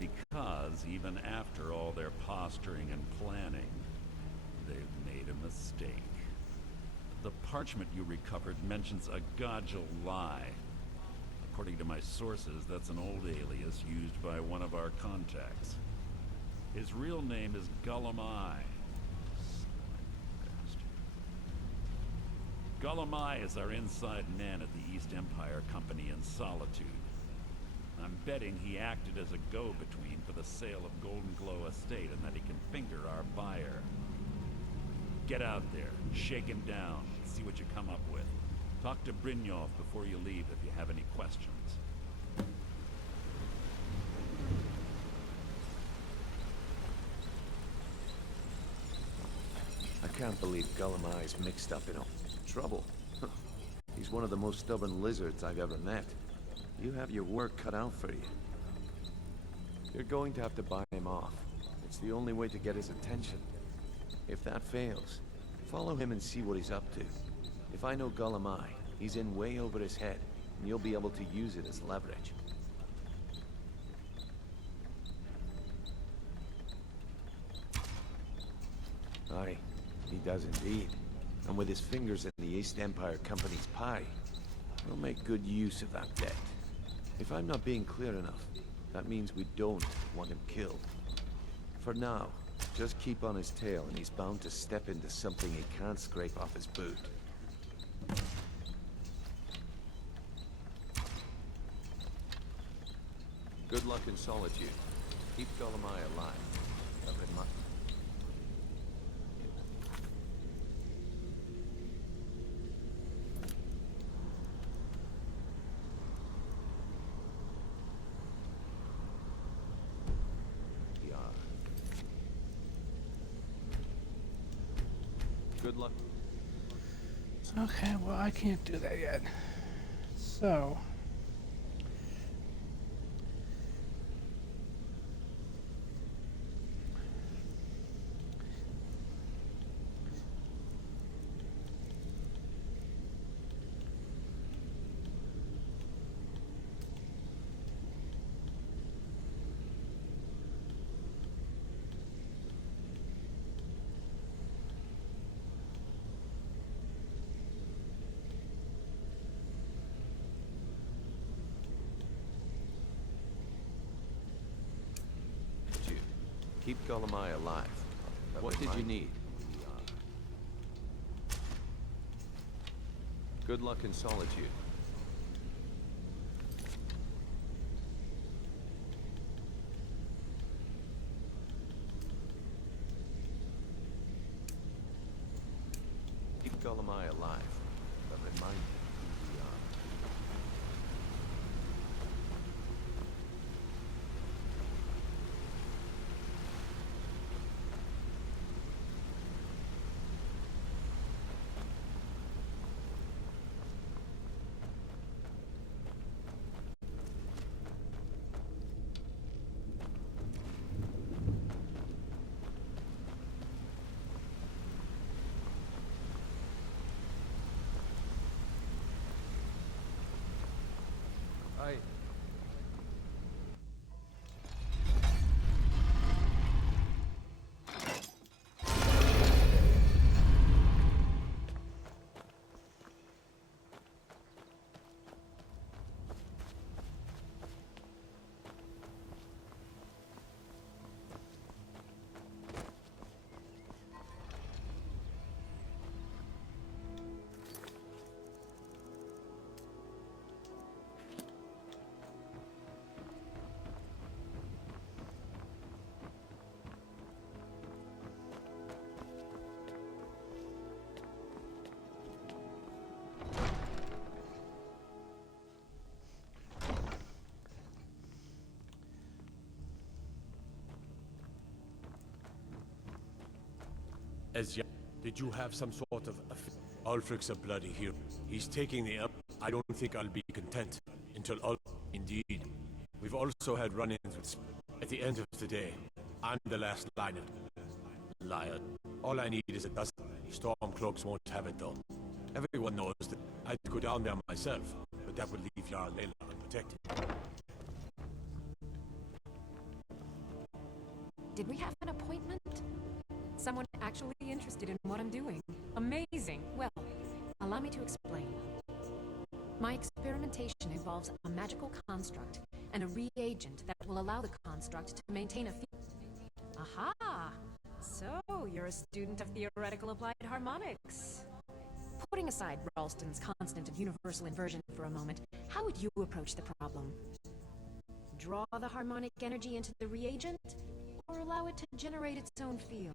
Because even after all their posturing and planning, they've made a mistake. The parchment you recovered mentions a Godjal lie. According to my sources, that's an old alias used by one of our contacts. His real name is Gullumai. Gullumai is our inside man at the East Empire Company in Solitude. I'm betting he acted as a go-between for the sale of Golden Glow Estate and that he can finger our buyer. Get out there, shake him down, see what you come up with. Talk to Brynjolf before you leave if you have any questions. can't believe Gullumai's mixed up in all trouble. He's one of the most stubborn lizards I've ever met. You have your work cut out for you. You're going to have to buy him off. It's the only way to get his attention. If that fails, follow him and see what he's up to. If I know Gullumai, he's in way over his head, and you'll be able to use it as leverage. Aye, he does indeed. And with his fingers in the East Empire Company's pie, we'll make good use of that debt. If I'm not being clear enough, that means we don't want him killed. For now, just keep on his tail and he's bound to step into something he can't scrape off his boot. Good luck in solitude. Keep Gullumai alive. Every month. Good luck. Okay, well, I can't do that yet. So... Keep Gullumai alive. What did you need? Good luck in solitude. Keep Gullumai alive, but remind him who we are. Aye. As did you have some sort of... Ulfric's a bloody hero. He's taking the... I don't think I'll be content until... Indeed. We've also had run-ins with... At the end of the day, I'm the last line of... Liar. All I need is a dozen. Stormcloaks won't have it, though. Everyone knows that I'd go down there myself, but that would leave Jarl Layla unprotected. Did we have an appointment? Someone actually interested in what I'm doing. Amazing. Well, allow me to explain. My experimentation involves a magical construct and a reagent that will allow the construct to maintain a Aha! So, you're a student of theoretical applied harmonics. Putting aside Ralston's constant of universal inversion for a moment, how would you approach the problem? Draw the harmonic energy into the reagent, or allow it to generate its own field?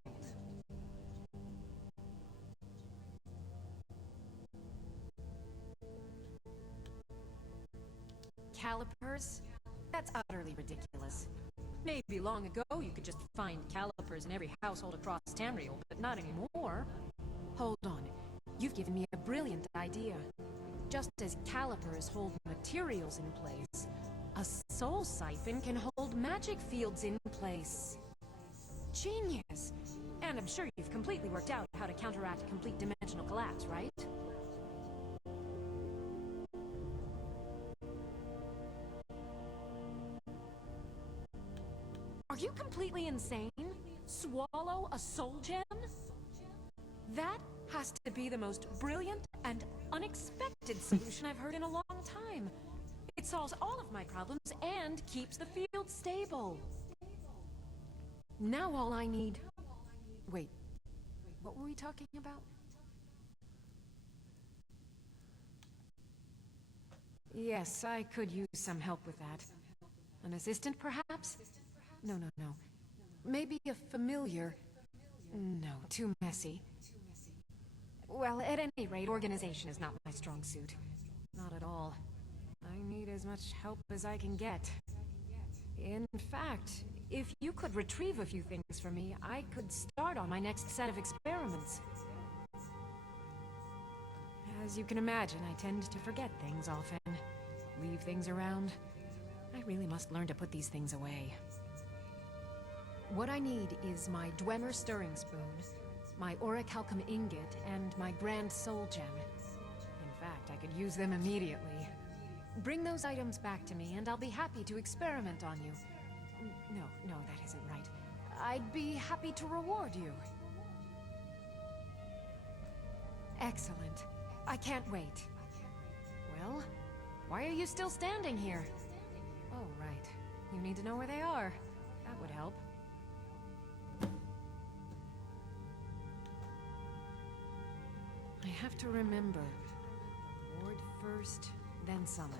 Calipers? That's utterly ridiculous. Maybe long ago you could just find calipers in every household across Tamriel, but not anymore. Hold on. You've given me a brilliant idea. Just as calipers hold materials in place, a soul siphon can hold magic fields in place. Genius! And I'm sure you've completely worked out how to counteract complete dimensional collapse, right? Are you completely insane? Swallow a soul gem? That has to be the most brilliant and unexpected solution I've heard in a long time. It solves all of my problems and keeps the field stable. Now all I need... Wait, what were we talking about? Yes, I could use some help with that. An assistant, perhaps? No. Maybe a familiar. No, too messy. Well, at any rate, organization is not my strong suit. Not at all. I need as much help as I can get. In fact, if you could retrieve a few things for me, I could start on my next set of experiments. As you can imagine, I tend to forget things often. Leave things around. I really must learn to put these things away. What I need is my Dwemer stirring spoon, my orichalcum ingot, and my grand soul gem. In fact, I could use them immediately. Bring those items back to me, and I'll be happy to experiment on you. No, that isn't right. I'd be happy to reward you. Excellent. I can't wait. Well, why are you still standing here? Oh, right. You need to know where they are. That would help. I have to remember. Ward first, then summon.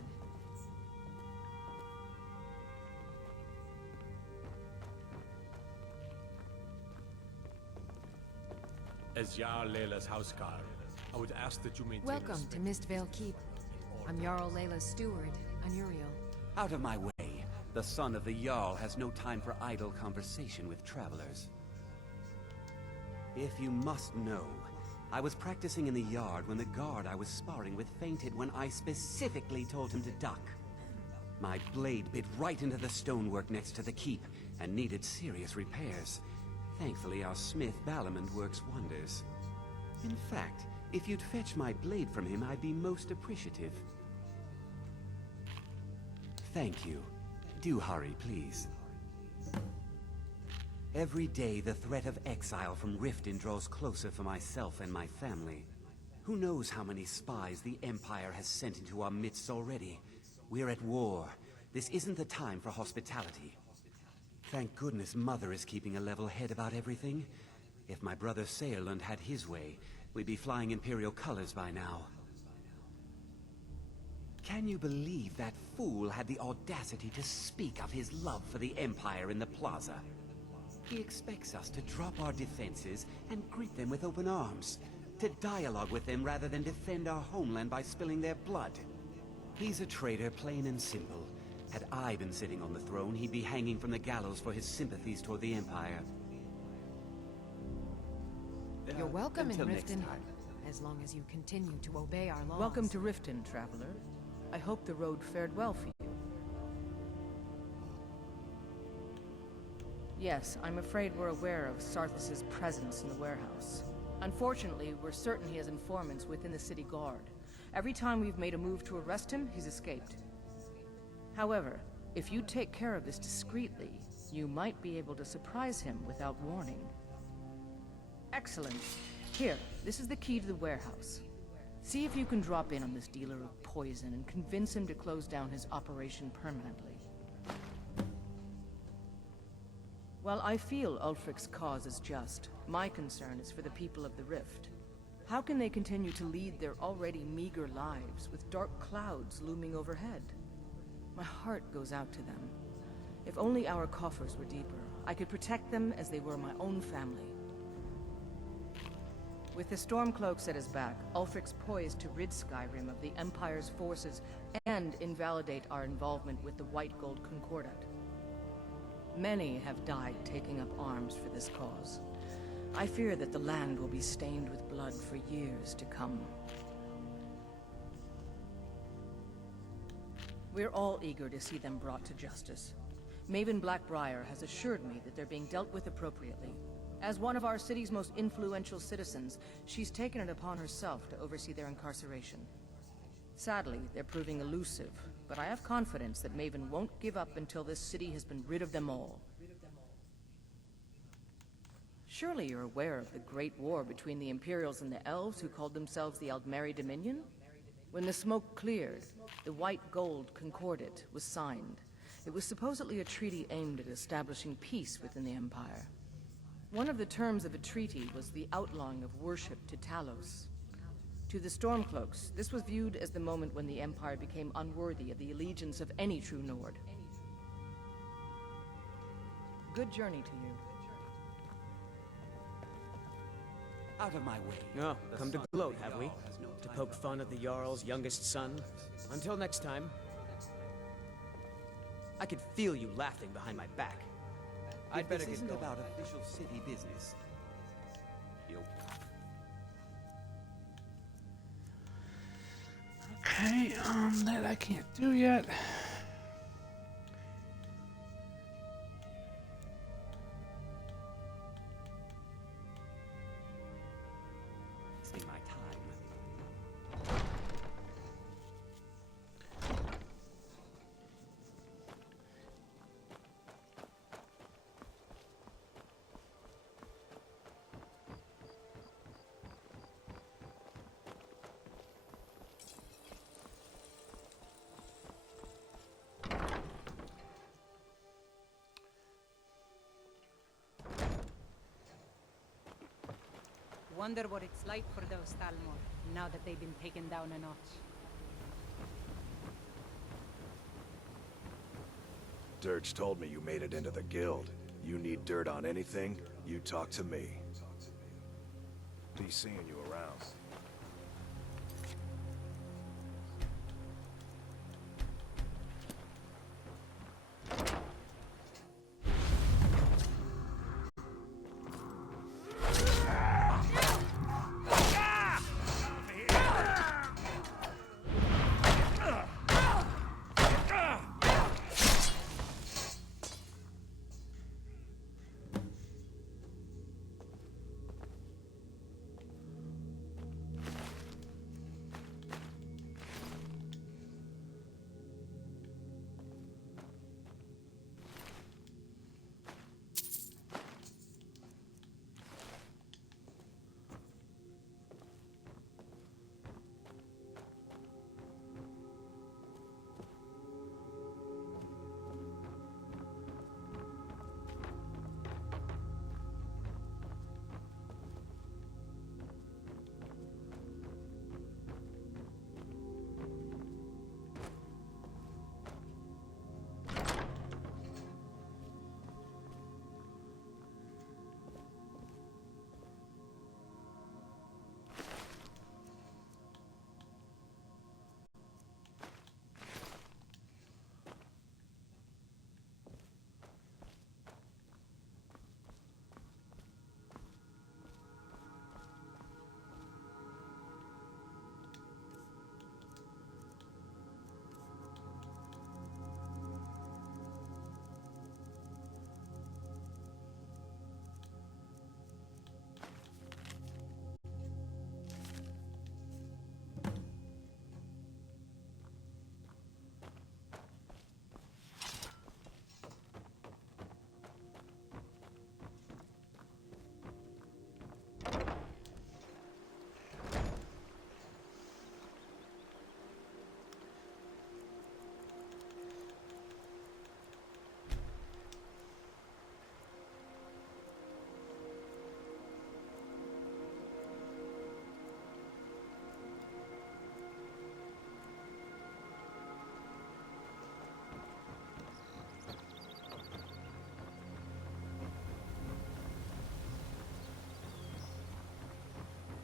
As Jarl Layla's houseguard, I would ask that you maintain Welcome to Mistvale Keep. I'm Jarl Layla's steward, Anuriel. Out of my way. The son of the Jarl has no time for idle conversation with travelers. If you must know, I was practicing in the yard when the guard I was sparring with fainted when I specifically told him to duck. My blade bit right into the stonework next to the keep and needed serious repairs. Thankfully, our smith Balamond works wonders. In fact, if you'd fetch my blade from him, I'd be most appreciative. Thank you. Do hurry, please. Every day, the threat of exile from Riften draws closer for myself and my family. Who knows how many spies the Empire has sent into our midst already? We're at war. This isn't the time for hospitality. Thank goodness Mother is keeping a level head about everything. If my brother Saerlund had his way, we'd be flying Imperial colors by now. Can you believe that fool had the audacity to speak of his love for the Empire in the plaza? He expects us to drop our defenses and greet them with open arms, to dialogue with them rather than defend our homeland by spilling their blood. He's a traitor, plain and simple. Had I been sitting on the throne, he'd be hanging from the gallows for his sympathies toward the Empire. You're welcome in Until next Riften, time. as long as you continue to obey our laws. Welcome to Riften, traveler. I hope the road fared well for you. Yes, I'm afraid we're aware of Sarthis' presence in the warehouse. Unfortunately, we're certain he has informants within the city guard. Every time we've made a move to arrest him, he's escaped. However, if you take care of this discreetly, you might be able to surprise him without warning. Excellent. Here, this is the key to the warehouse. See if you can drop in on this dealer of poison and convince him to close down his operation permanently. While I feel Ulfric's cause is just, my concern is for the people of the Rift. How can they continue to lead their already meager lives with dark clouds looming overhead? My heart goes out to them. If only our coffers were deeper, I could protect them as they were my own family. With the Stormcloaks at his back, Ulfric's poised to rid Skyrim of the Empire's forces and invalidate our involvement with the White Gold Concordat. Many have died taking up arms for this cause. I fear that the land will be stained with blood for years to come. We're all eager to see them brought to justice. Maven Blackbriar has assured me that they're being dealt with appropriately. As one of our city's most influential citizens, she's taken it upon herself to oversee their incarceration. Sadly, they're proving elusive, but I have confidence that Maven won't give up until this city has been rid of them all. Surely you're aware of the Great War between the Imperials and the Elves who called themselves the Aldmeri Dominion? When the smoke cleared, the White Gold Concordat was signed. It was supposedly a treaty aimed at establishing peace within the Empire. One of the terms of the treaty was the outlawing of worship to Talos. To the Stormcloaks, this was viewed as the moment when the Empire became unworthy of the allegiance of any true Nord. Good journey to you. Out of my way. Oh, come to gloat, have we? To poke fun at the Jarl's youngest son? Until next time. I could feel you laughing behind my back. I'd better This get isn't going. about official city business. Okay, that I can't do yet. Wasting my time. Wonder what it's like for those Talmor, now that they've been taken down a notch. Dirge told me you made it into the guild. You need dirt on anything, you talk to me. Be seeing you around.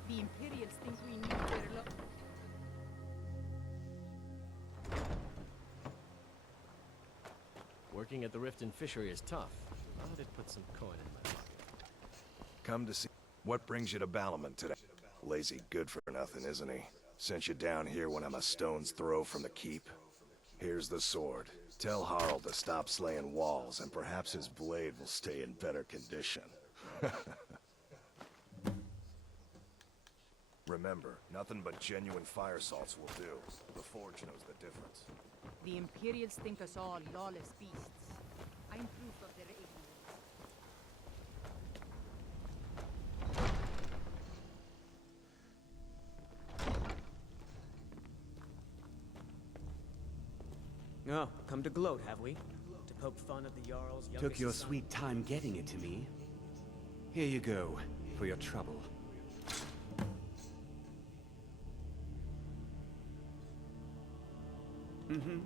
The Imperials think we knew their Working at the Rift and Fishery is tough. Thought I'd put some coin in my pocket. Come to see... What brings you to Balamon today? Lazy good for nothing, isn't he? Sent you down here when I'm a stone's throw from the keep. Here's the sword. Tell Harald to stop slaying walls, and perhaps his blade will stay in better condition. Remember, nothing but genuine fire salts will do. The Forge knows the difference. The Imperials think us all lawless beasts. I'm proof of their ignorance. Oh, come to gloat, have we? To poke fun at the Jarl's youngest Took your son. sweet time getting it to me. Here you go, for your trouble. Mm-hmm.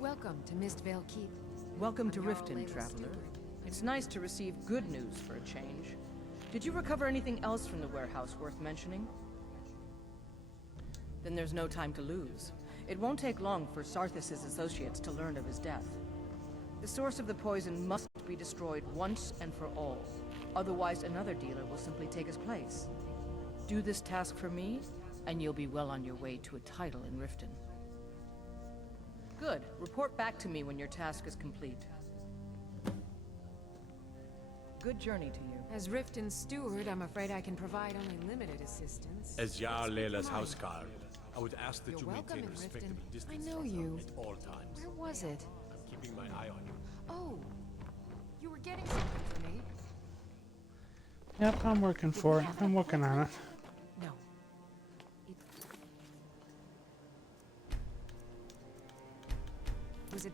Welcome to Mistvale Keep. Welcome to I'm Jarl Riften, Layla's traveler. steward. It's nice to receive good news for a change. Did you recover anything else from the warehouse worth mentioning? Then there's no time to lose. It won't take long for Sarthis' associates to learn of his death. The source of the poison must be destroyed once and for all. Otherwise, another dealer will simply take his place. Do this task for me, and you'll be well on your way to a title in Riften. Good. Report back to me when your task is complete. Good journey to you. As Riften's steward, I'm afraid I can provide only limited assistance. As Jarl Layla's Keep in mind, houseguard, I would ask that You're you welcome maintain a in respectable Riften. distance I know from you. them at all times. Where was it? I'm keeping my eye on you. Oh, you were getting something for me. Yep, I'm working for it. I'm working on it. No. It was a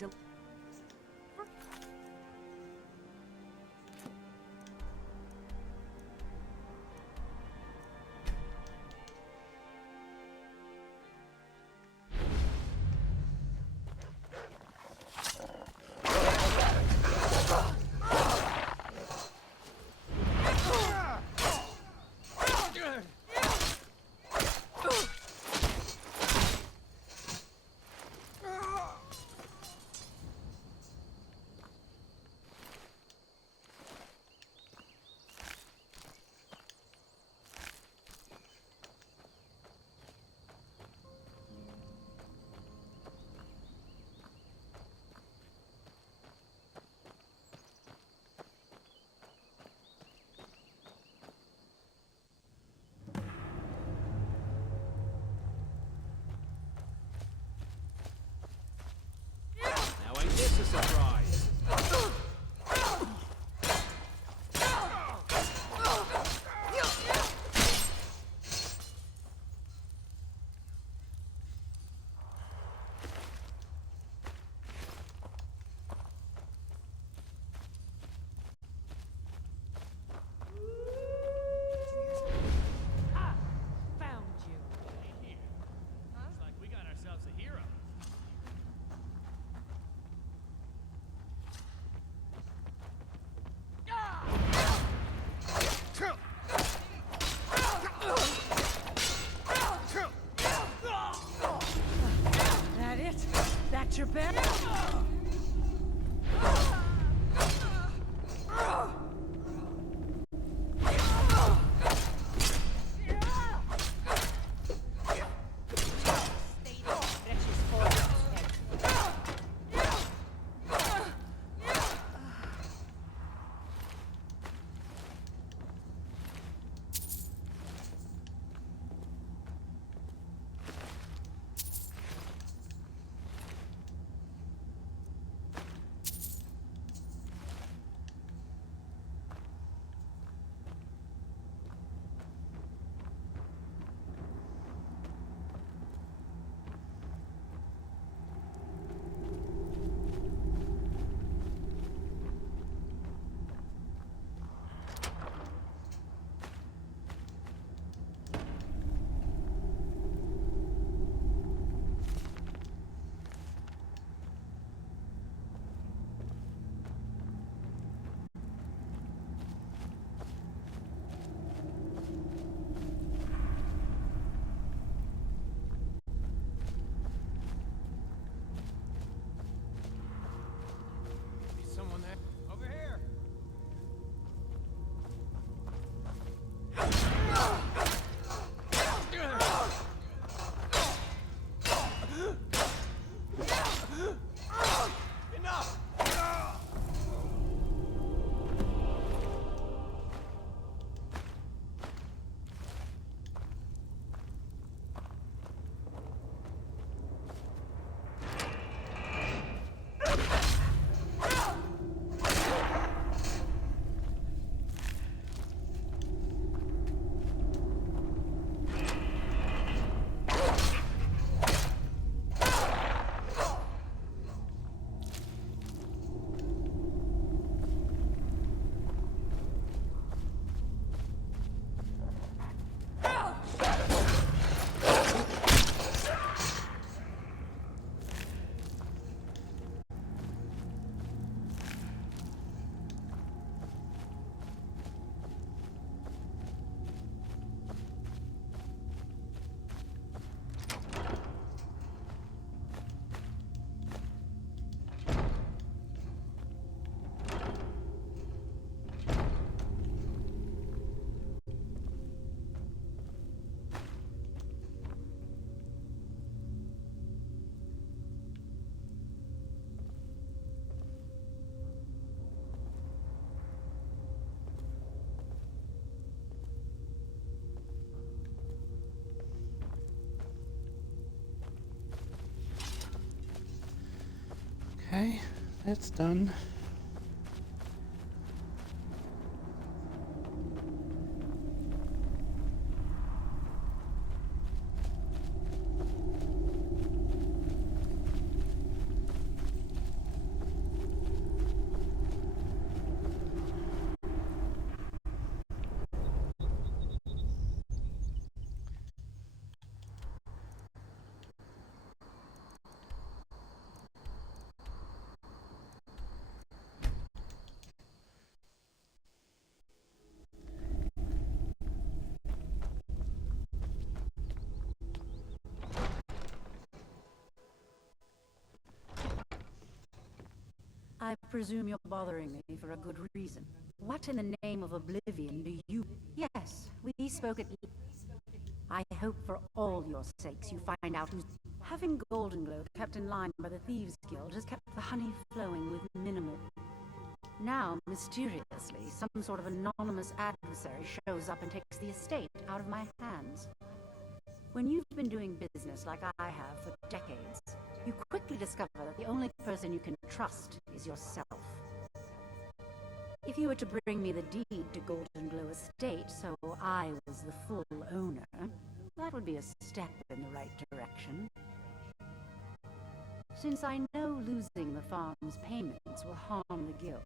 Okay, that's done. I presume you're bothering me for a good reason. What in the name of oblivion do you... Yes, we spoke at... I hope for all your sakes you find out who's... Having Golden Glow kept in line by the Thieves Guild has kept the honey flowing with minimal... Now, mysteriously, some sort of anonymous adversary shows up and takes the estate out of my hands. When you've been doing business like I have for decades, you quickly discover that the only person you can trust is yourself. If you were to bring me the deed to Golden Glow Estate so I was the full owner, that would be a step in the right direction. Since I know losing the farm's payments will harm the guild,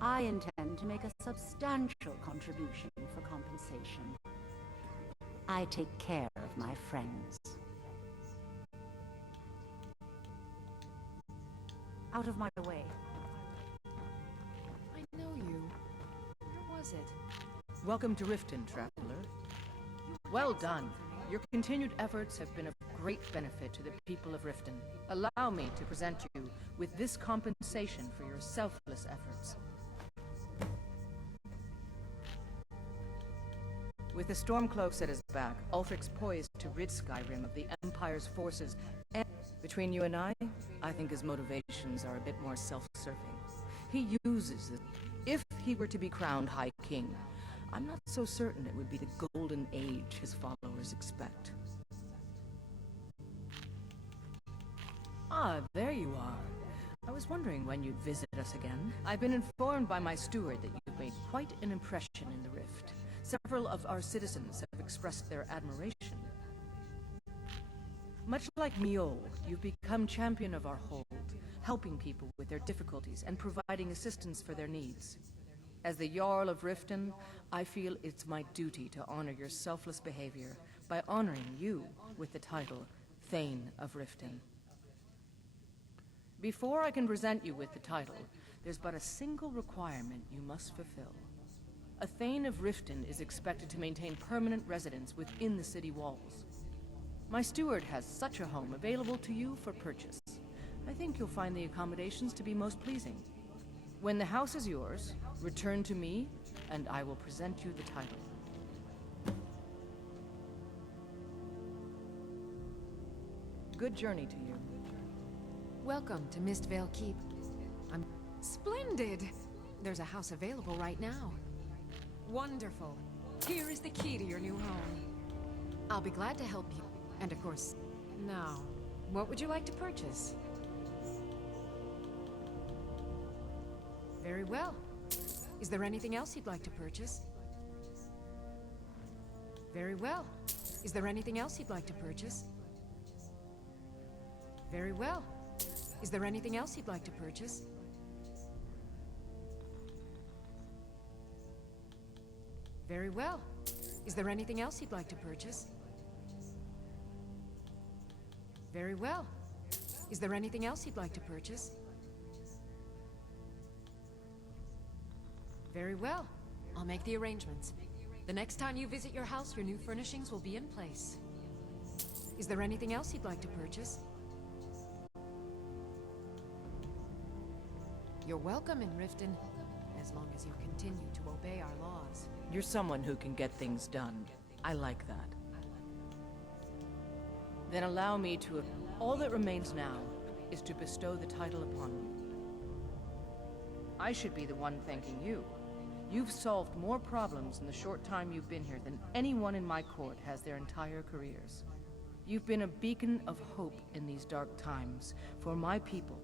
I intend to make a substantial contribution for compensation. I take care of my friends. Out of my way. I know you. Where was it? Welcome to Riften, traveler. Well done. Your continued efforts have been of great benefit to the people of Riften. Allow me to present you with this compensation for your selfless efforts. With the Stormcloaks at his back, Ulfric's poised to rid Skyrim of the Empire's forces, and between you and I think his motivations are a bit more self-serving. He uses it. If he were to be crowned High King, I'm not so certain it would be the golden age his followers expect. Ah, there you are. I was wondering when you'd visit us again. I've been informed by my steward that you've made quite an impression in the Rift. Several of our citizens have expressed their admiration. Much like Miol, you've become champion of our hold, helping people with their difficulties and providing assistance for their needs. As the Jarl of Riften, I feel it's my duty to honor your selfless behavior by honoring you with the title Thane of Riften. Before I can present you with the title, there's but a single requirement you must fulfill. A Thane of Riften is expected to maintain permanent residence within the city walls. My steward has such a home available to you for purchase. I think you'll find the accommodations to be most pleasing. When the house is yours, return to me, and I will present you the title. Good journey to you. Welcome to Mistvale Keep. I'm... Splendid! There's a house available right now. Wonderful. Here is the key to your new home. I'll be glad to help you. And of course, now, what would you like to purchase? Very well. Is there anything else you'd like to purchase? Very well. Is there anything else you'd like to purchase? Very well. Is there anything else you'd like to purchase? Very well. Is there anything else you'd like to purchase? Very well. Is there anything else you'd like to purchase? Very well. I'll make the arrangements. The next time you visit your house, your new furnishings will be in place. Is there anything else you'd like to purchase? You're welcome in Riften, as long as you continue to obey our laws. You're someone who can get things done. I like that. Then allow me to... All that remains now is to bestow the title upon you. I should be the one thanking you. You've solved more problems in the short time you've been here than anyone in my court has their entire careers. You've been a beacon of hope in these dark times for my people.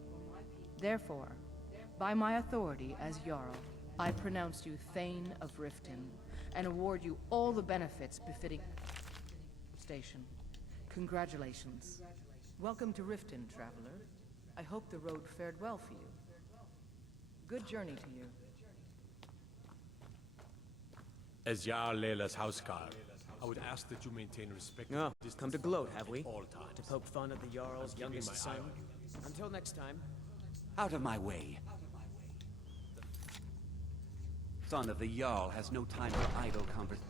Therefore, by my authority as Jarl, I pronounce you Thane of Riften, and award you all the benefits befitting station. Congratulations. Welcome to Riften, traveler. I hope the road fared well for you. Good journey to you. As Jarl Leila's houseguard, I would ask that you maintain respect. Oh, come to gloat, have we? All times. To poke fun at the Jarl's I'm keeping youngest my son? eye on you. Until next time. Out of my way. Son of the Jarl has no time for idle conversation.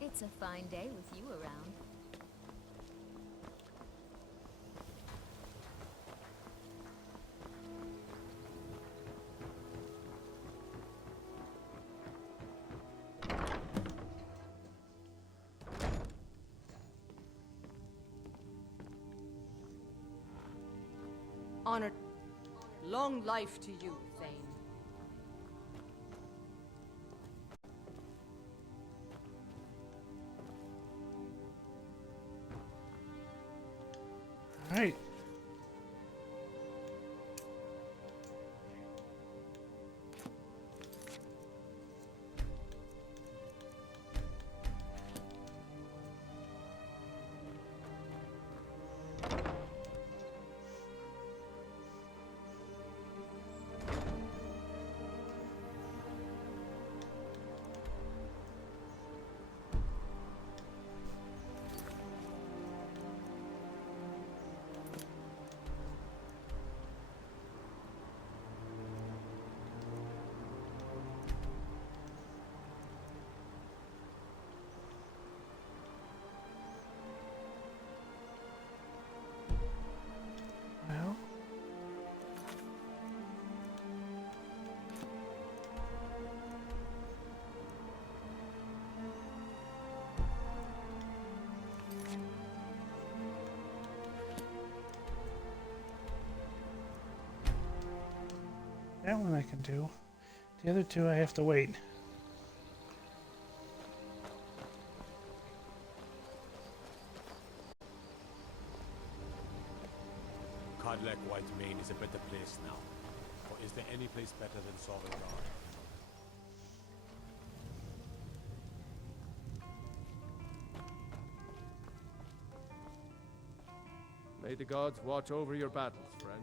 It's a fine day with you around. Honor. Long life to you, Thane. Alright. Well. That one I can do. The other two I have to wait. Codlec White Mane is a better place now. Or is there any place better than Sovngarde? May the gods watch over your battles, friend.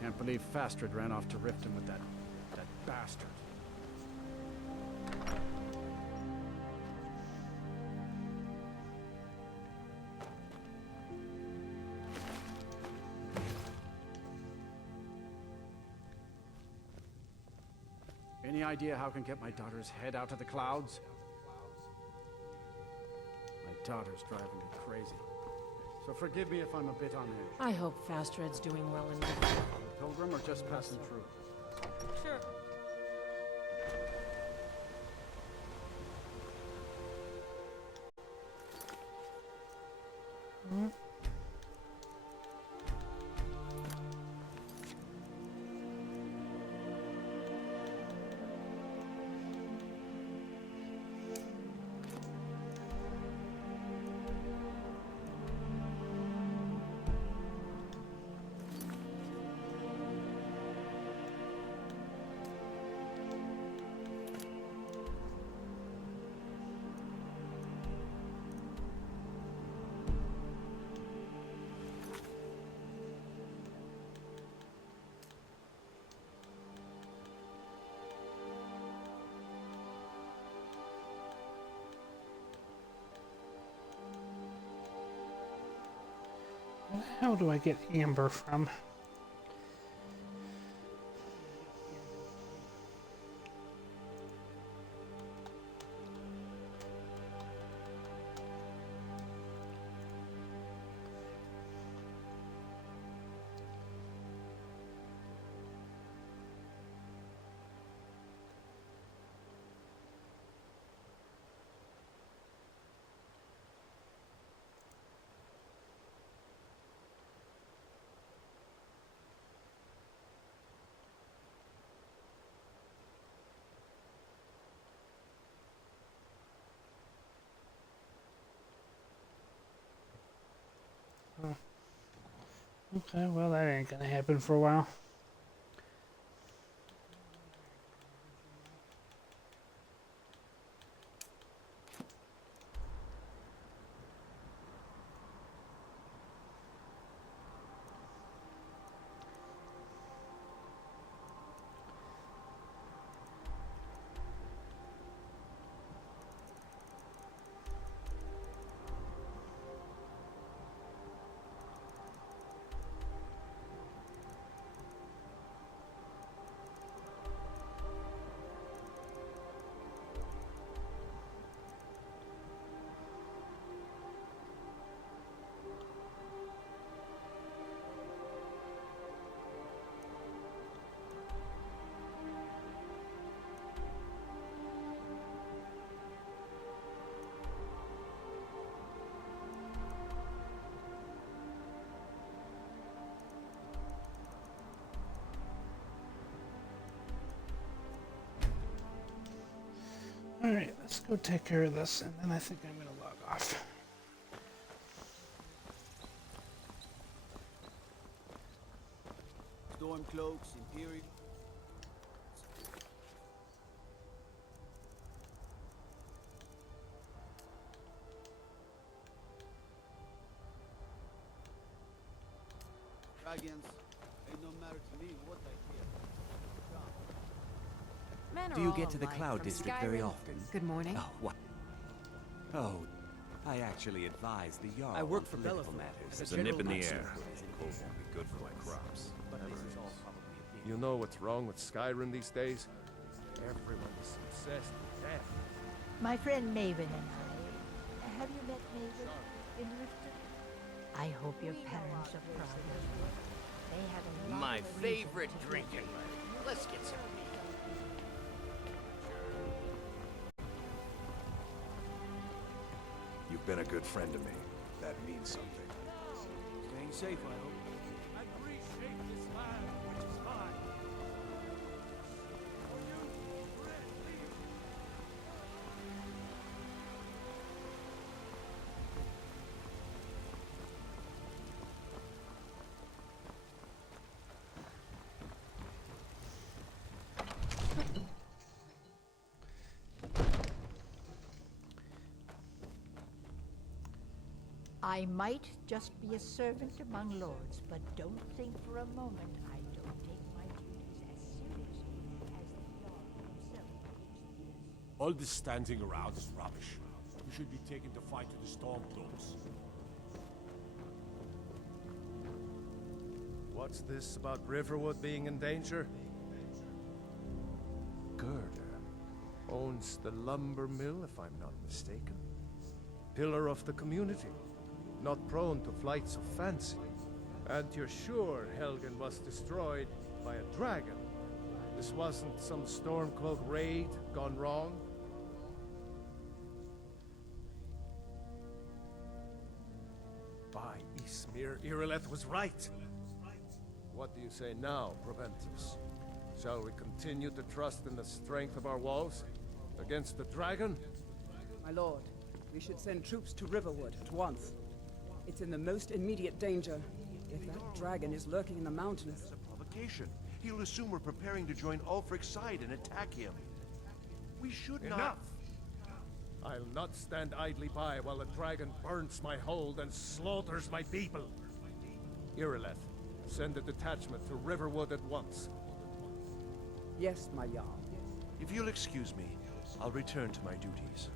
Can't believe Fastred ran off to Riften with that bastard. Any idea how I can get my daughter's head out of the clouds? My daughter's driving me crazy. So forgive me if I'm a bit on edge. I hope Fastred's doing well in life. Pilgrim or just passing through? Sure. Where the hell do I get amber from? Okay, well that ain't gonna happen for a while. Alright, let's go take care of this, and then I think I'm gonna log off. Stormcloaks, Imperial. Dragons, ain't no matter to me what I hear. Men Do are you all get to the alike, Cloud from District very Skyrim- often? Good morning. Oh, what? Oh, I actually advise the Jarl I work on for political Belethor matters. There's a nip in the air. Cold won't be good for my crops. But this is all probably You know what's wrong with Skyrim these days? Everyone is obsessed with death. My friend Maven and I. Have you met Maven in Riften? I hope your parents are proud of you. They have a lot My of reason favorite to drinking. Let's get some beer. You've been a good friend to me. That means something. Staying safe, I hope. And reshape this land, which is mine. For you, Red Leaf. I might just be a servant among lords, but don't think for a moment I don't take my duties as seriously as the Jarl himself takes. All this standing around is rubbish. You should be taken to fight with the Stormcloaks. What's this about Riverwood being in danger? Gerda owns the lumber mill, if I'm not mistaken. Pillar of the community. Not prone to flights of fancy. And you're sure Helgen was destroyed by a dragon? This wasn't some Stormcloak raid gone wrong? By Ysmir, Irileth was right. What do you say now, Proventus? Shall we continue to trust in the strength of our walls against the dragon? My lord, we should send troops to Riverwood at once. It's in the most immediate danger. If that dragon is lurking in the mountains... It's a provocation. He'll assume we're preparing to join Ulfric's side and attack him. We should not... Enough! I'll not stand idly by while the dragon burns my hold and slaughters my people. Irileth, send a detachment to Riverwood at once. Yes, my Jarl. If you'll excuse me, I'll return to my duties.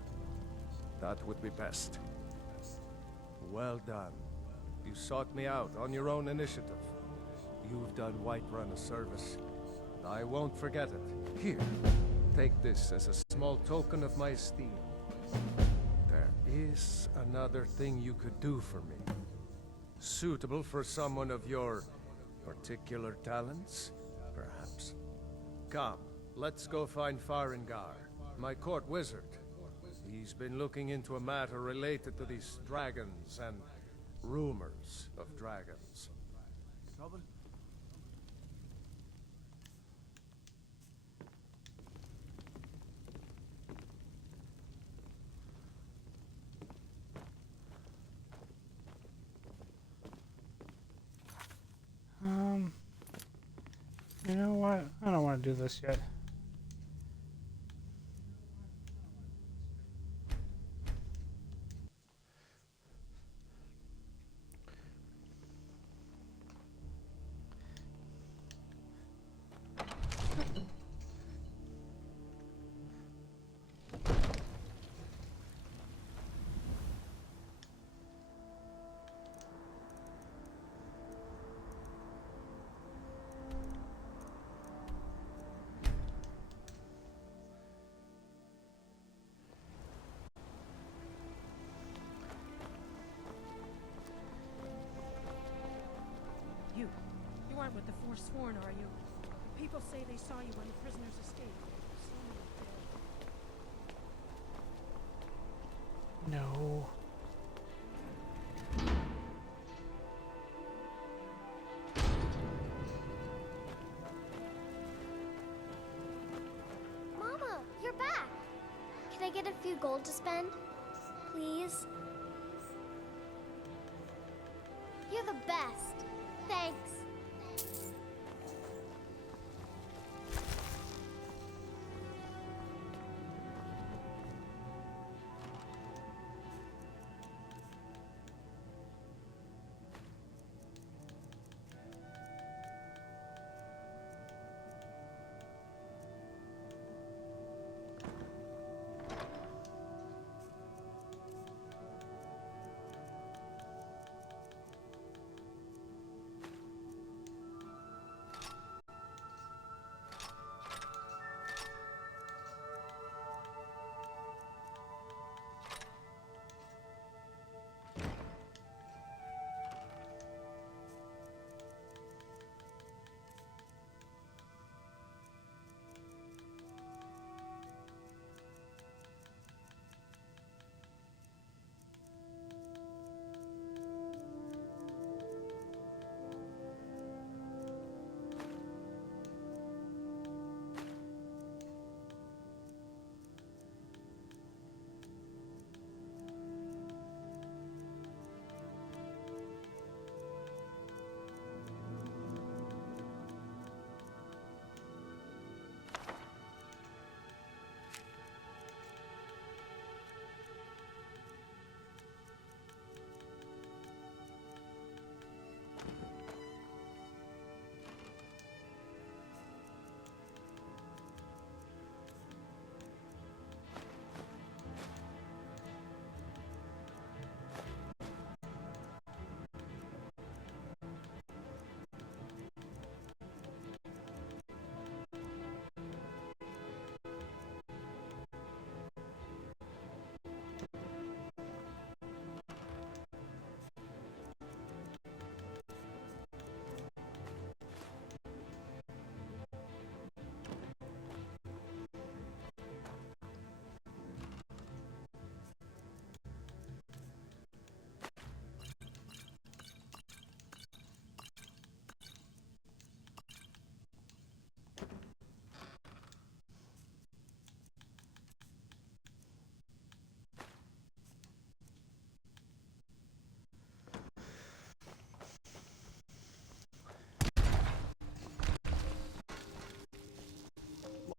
That would be best. Well done. You sought me out on your own initiative. You've done Whiterun a service, and I won't forget it. Here, take this as a small token of my esteem. There is another thing you could do for me. Suitable for someone of your particular talents, perhaps. Come, let's go find Farengar, my court wizard. He's been looking into a matter related to these dragons and rumors of dragons. Trouble? You know what? I don't want to do this yet. You aren't with the Forsworn, are you? The people say they saw you when the prisoners escaped. No. Mama, you're back. Can I get a few gold to spend? Please? You're the best. Thanks.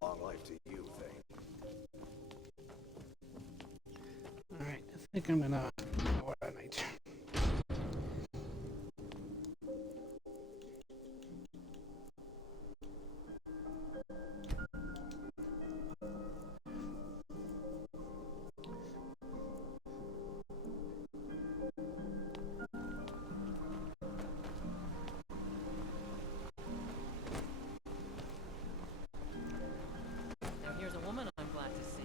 Long life to you, Thane. Alright, I think I'm gonna call it a night. Now here's a woman I'm glad to see.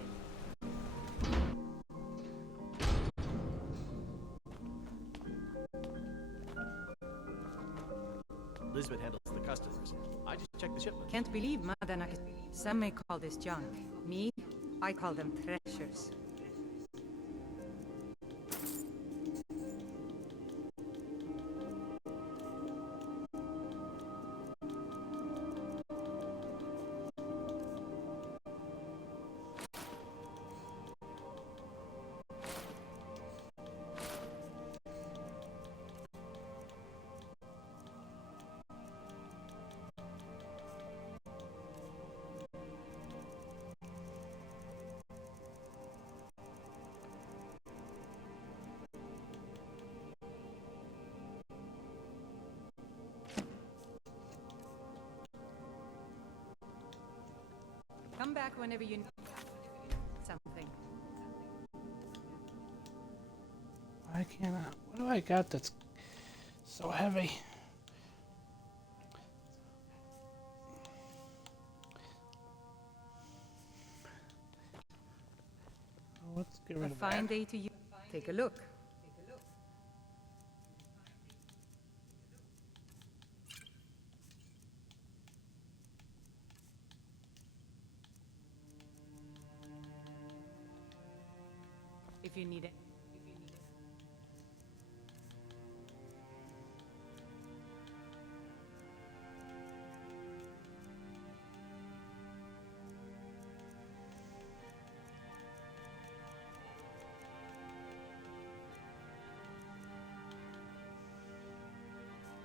Lisbeth handles the customers. I just check the shipment. Can't believe Madanak. Some may call this junk. Me, I call them treasures. Come back whenever you need something. I cannot. What do I got that's so heavy? Let's get rid A of fine that. day to you. Take a look. If you need it.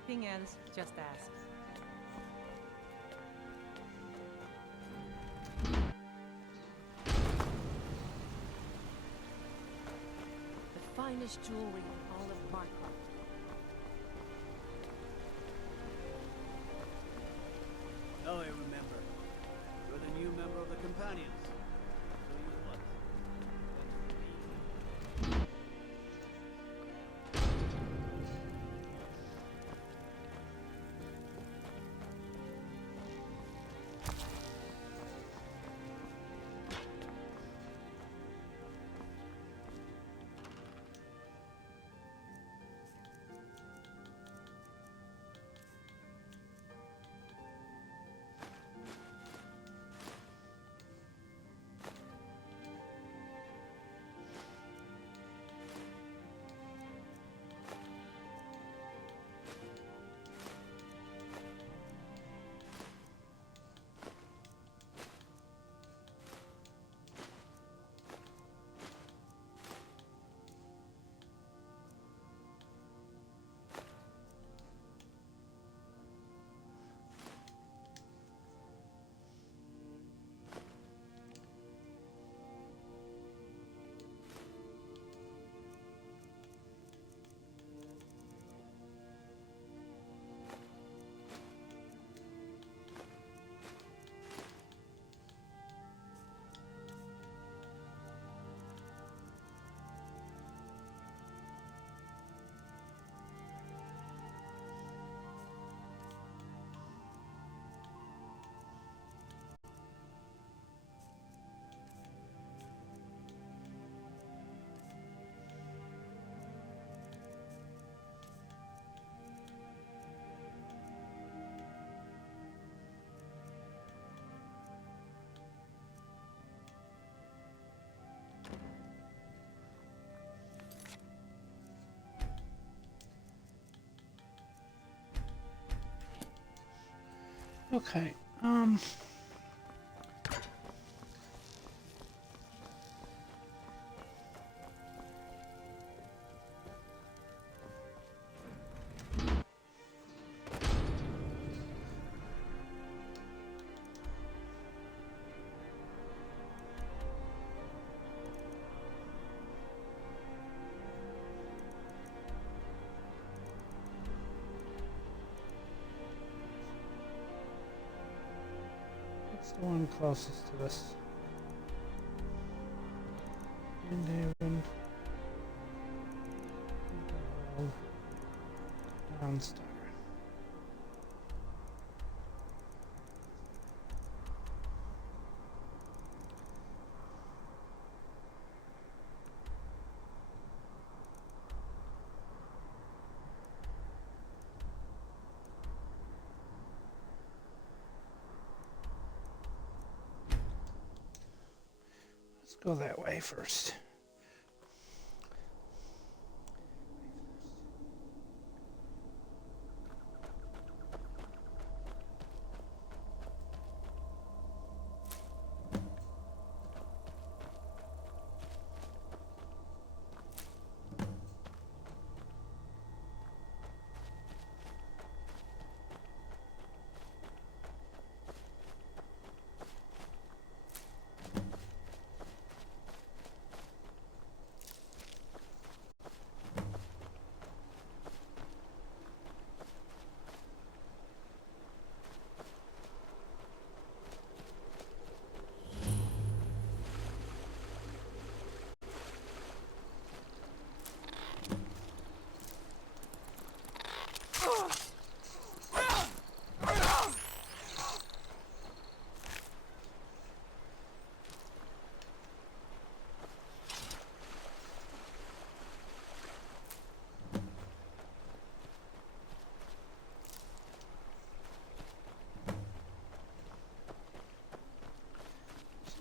Anything else, just ask. The finest jewelry in all of Markov. Now I remember. You're the new member of the Companions. So you what? Okay. What's the one closest to this? Windhaven. Downstar. Let's go that way first.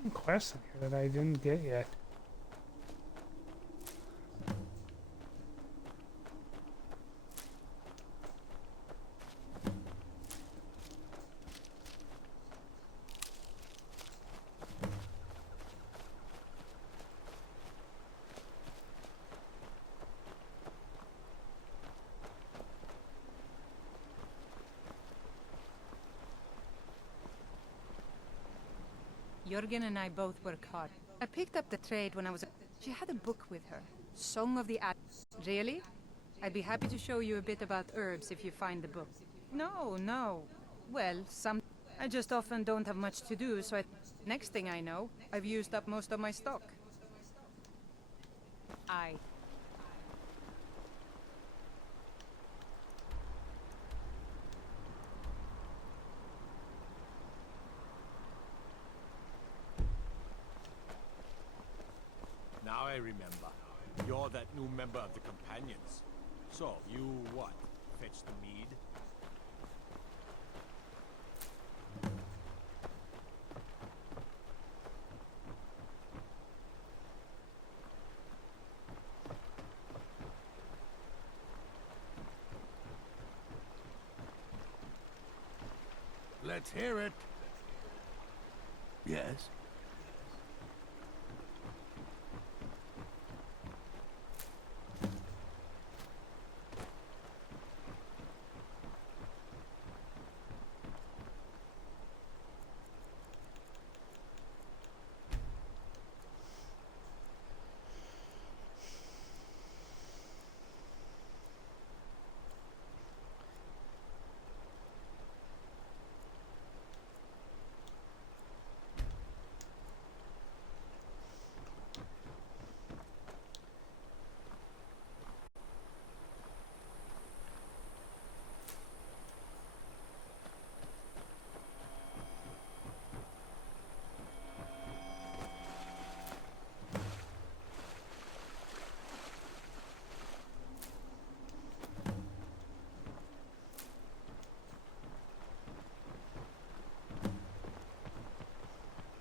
some quests in here that I didn't get yet. Jurgen and I both were caught. I picked up the trade when I was... She had a book with her. Song of the Ad... Really? I'd be happy to show you a bit about herbs if you find the book. No, no. Well, I just often don't have much to do, so next thing I know, I've used up most of my stock. Now I remember. You're that new member of the Companions. So, you what? Fetch the mead? Let's hear it. Yes?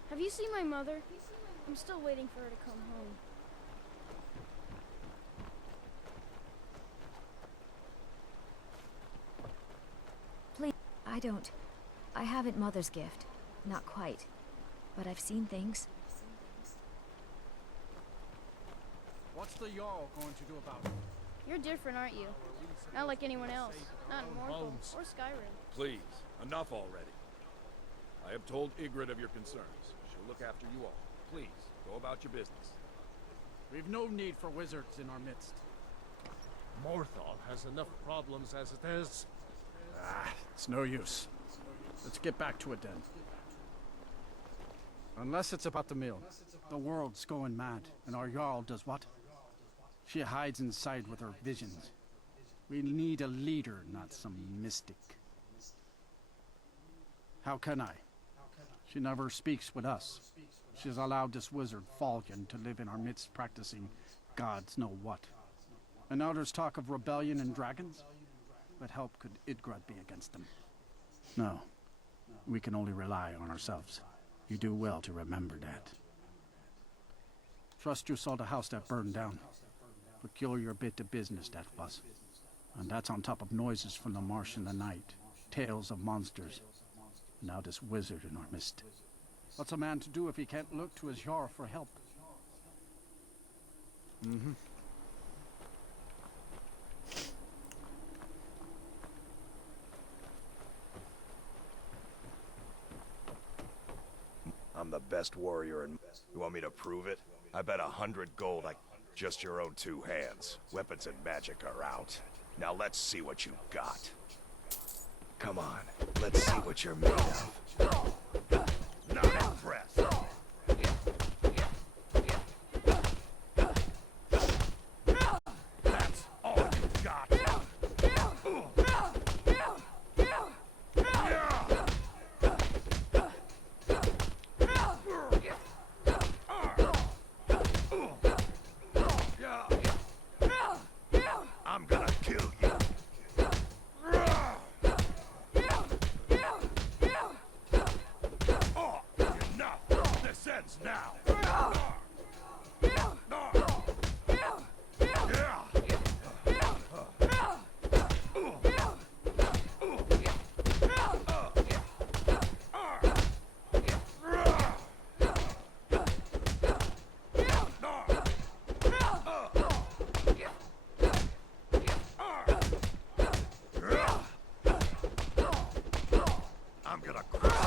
Have you seen my mother? I'm still waiting for her to come home. Please, I haven't Mother's gift. Not quite. But I've seen things. What's the Jarl going to do about it? You're different, aren't you? Not like anyone else. Not in Mortal or Skyrim. Please, enough already. I have told Ygritte of your concerns. She'll look after you all. Please, go about your business. We've no need for wizards in our midst. Morthal has enough problems as it is. It's no use. Let's get back to it then. Unless it's about the mill. The world's going mad, and our Jarl does what? She hides inside with her visions. We need a leader, not some mystic. How can I? She never speaks with us. She's allowed this wizard, Falcon, to live in our midst practicing gods know what. And now there's talk of rebellion and dragons? What help could Ygritte be against them? No. We can only rely on ourselves. You do well to remember that. Trust you saw the house that burned down. Peculiar bit of business that was. And that's on top of noises from the marsh in the night. Tales of monsters. Now this wizard in our midst. What's a man to do if he can't look to his Jarl for help? I'm the best warrior in... You want me to prove it? I bet 100 gold just your own two hands. Weapons and magic are out. Now let's see what you got. Come on, let's see what you're made of. Not impressed. That's all you got. I'm gonna kill you.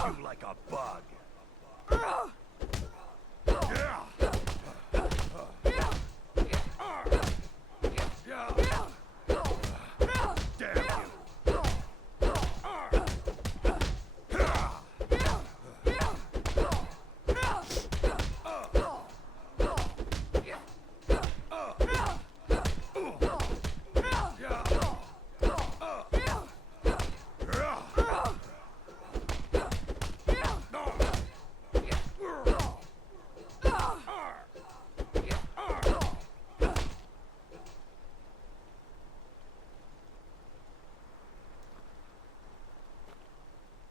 you like a bug.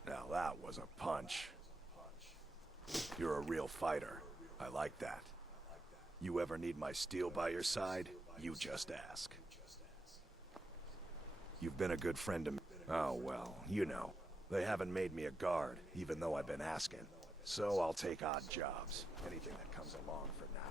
Now that was a punch. You're a real fighter. I like that. You ever need my steel by your side, you just ask. You've been a good friend to me. Oh, well, you know. They haven't made me a guard, even though I've been asking. So I'll take odd jobs. Anything that comes along for now.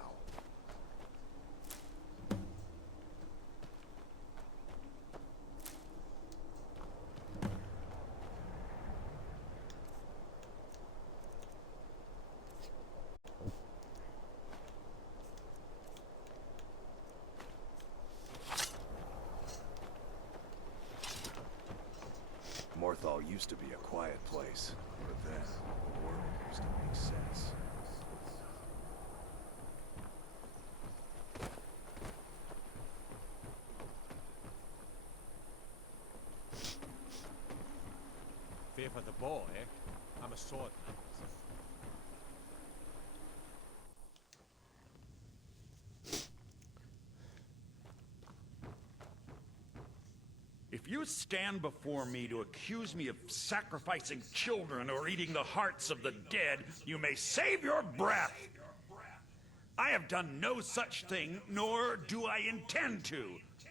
Morthal used to be a quiet place, but then the world used to make sense. Fear for the boy, eh? I'm a swordman. If you stand before me to accuse me of sacrificing children or eating the hearts of the dead, you may save your breath. I have done no such thing, nor do I intend to.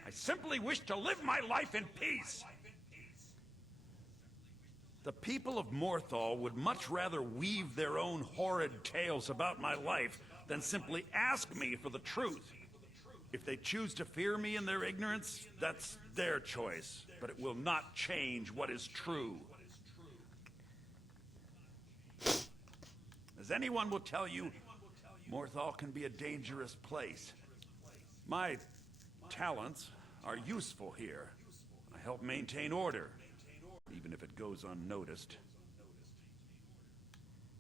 I simply wish to live my life in peace. The people of Morthal would much rather weave their own horrid tales about my life than simply ask me for the truth. If they choose to fear me in their ignorance, that's their choice, but it will not change what is true. As anyone will tell you, Morthal can be a dangerous place. My talents are useful here. I help maintain order, even if it goes unnoticed.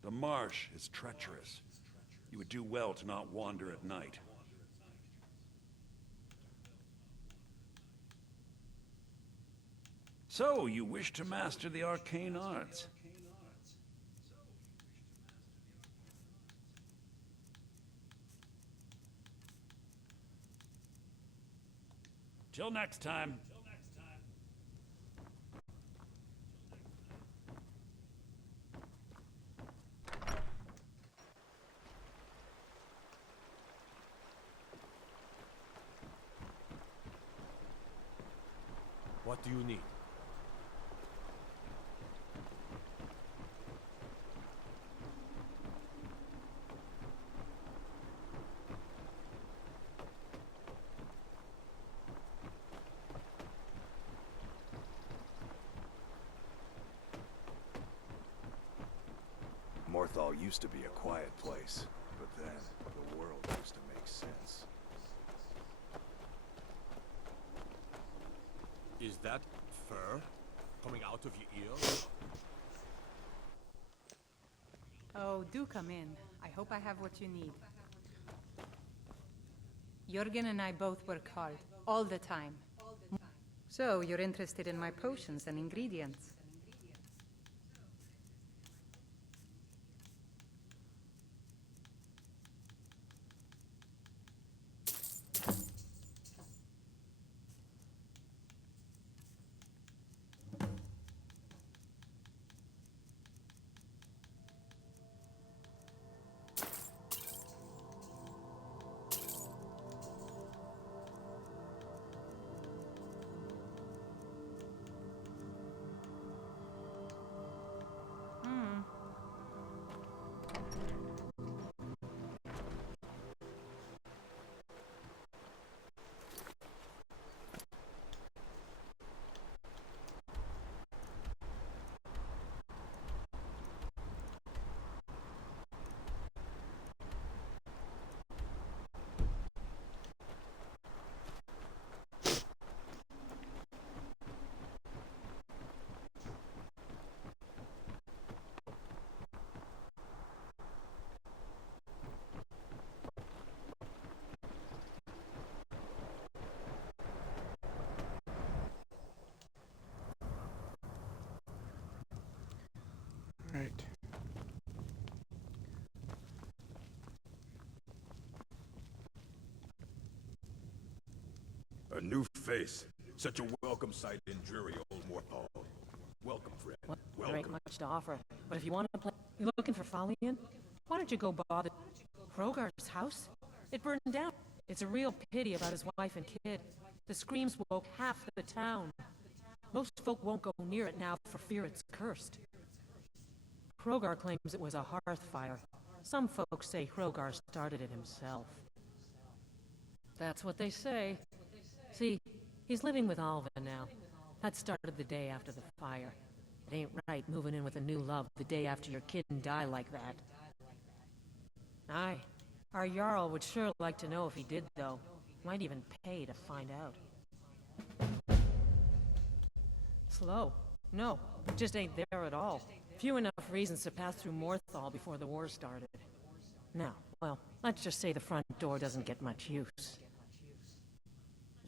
The marsh is treacherous. You would do well to not wander at night. So, you wish to master the arcane arts? Till next time. What do you need? Morthal used to be a quiet place, but then the world used to make sense. Is that fur coming out of your ear? Oh, do come in. I hope I have what you need. Jürgen and I both work hard, all the time. So, you're interested in my potions and ingredients? new face. Such a welcome sight in dreary old Morthal. Welcome, friend. Well, there Welcome. ain't much to offer. But if you want to play... You looking for Falian? Why don't you go bother... Krogar's house? It burned down. It's a real pity about his wife and kid. The screams woke half the town. Most folk won't go near it now for fear it's cursed. Krogar claims it was a hearth fire. Some folks say Krogar started it himself. That's what they say. See, he's living with Alva now. That started the day after the fire. It ain't right moving in with a new love the day after your kid and die like that. Aye. Our Jarl would sure like to know if he did, though. Might even pay to find out. Slow? No, just ain't there at all. Few enough reasons to pass through Morthal before the war started. Now, well, let's just say the front door doesn't get much use.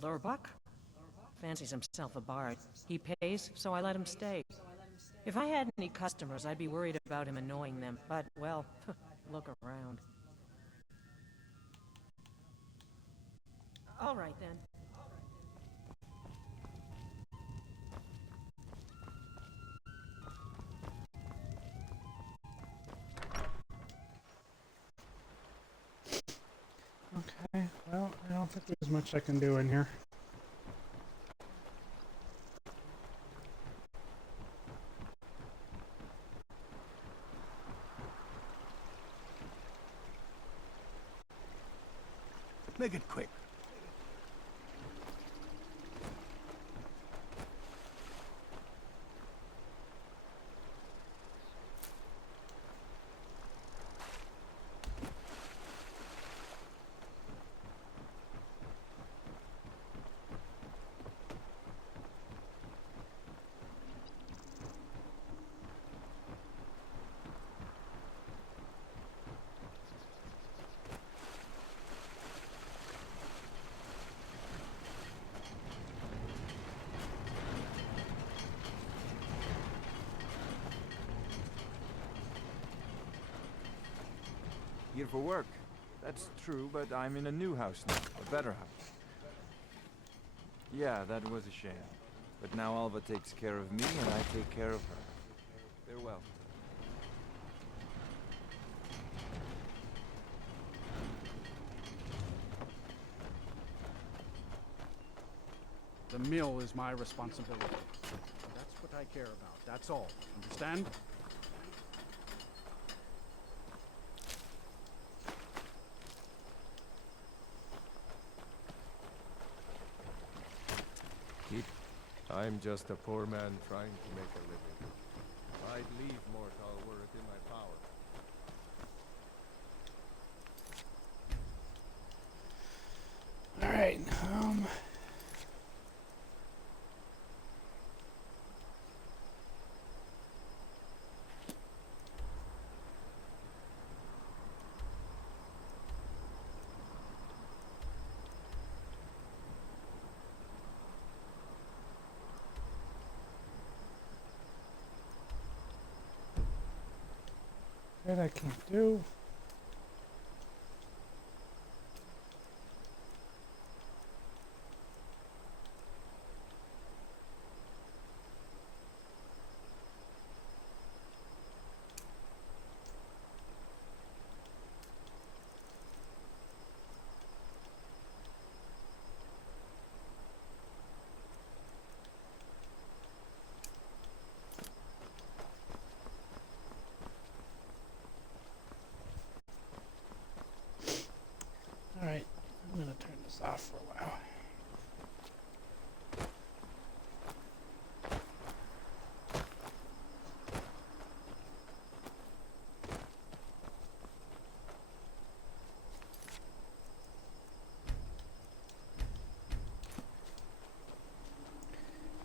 Lurbuck? Fancies himself a bard. He pays, so I let him stay. If I had any customers, I'd be worried about him annoying them, but, well, look around. All right, then. Okay, well, I don't think there's much I can do in here. Make it quick. Here for work. That's true, but I'm in a new house now. A better house. Yeah, that was a shame. But now Alva takes care of me, and I take care of her. Farewell. The mill is my responsibility. That's what I care about. That's all. Understand? I'm just a poor man trying to make a living. I'd leave Mortal were it in my power. Alright, that I can't do. Alright, I'm gonna turn this off for a while.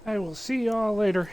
I will see y'all later.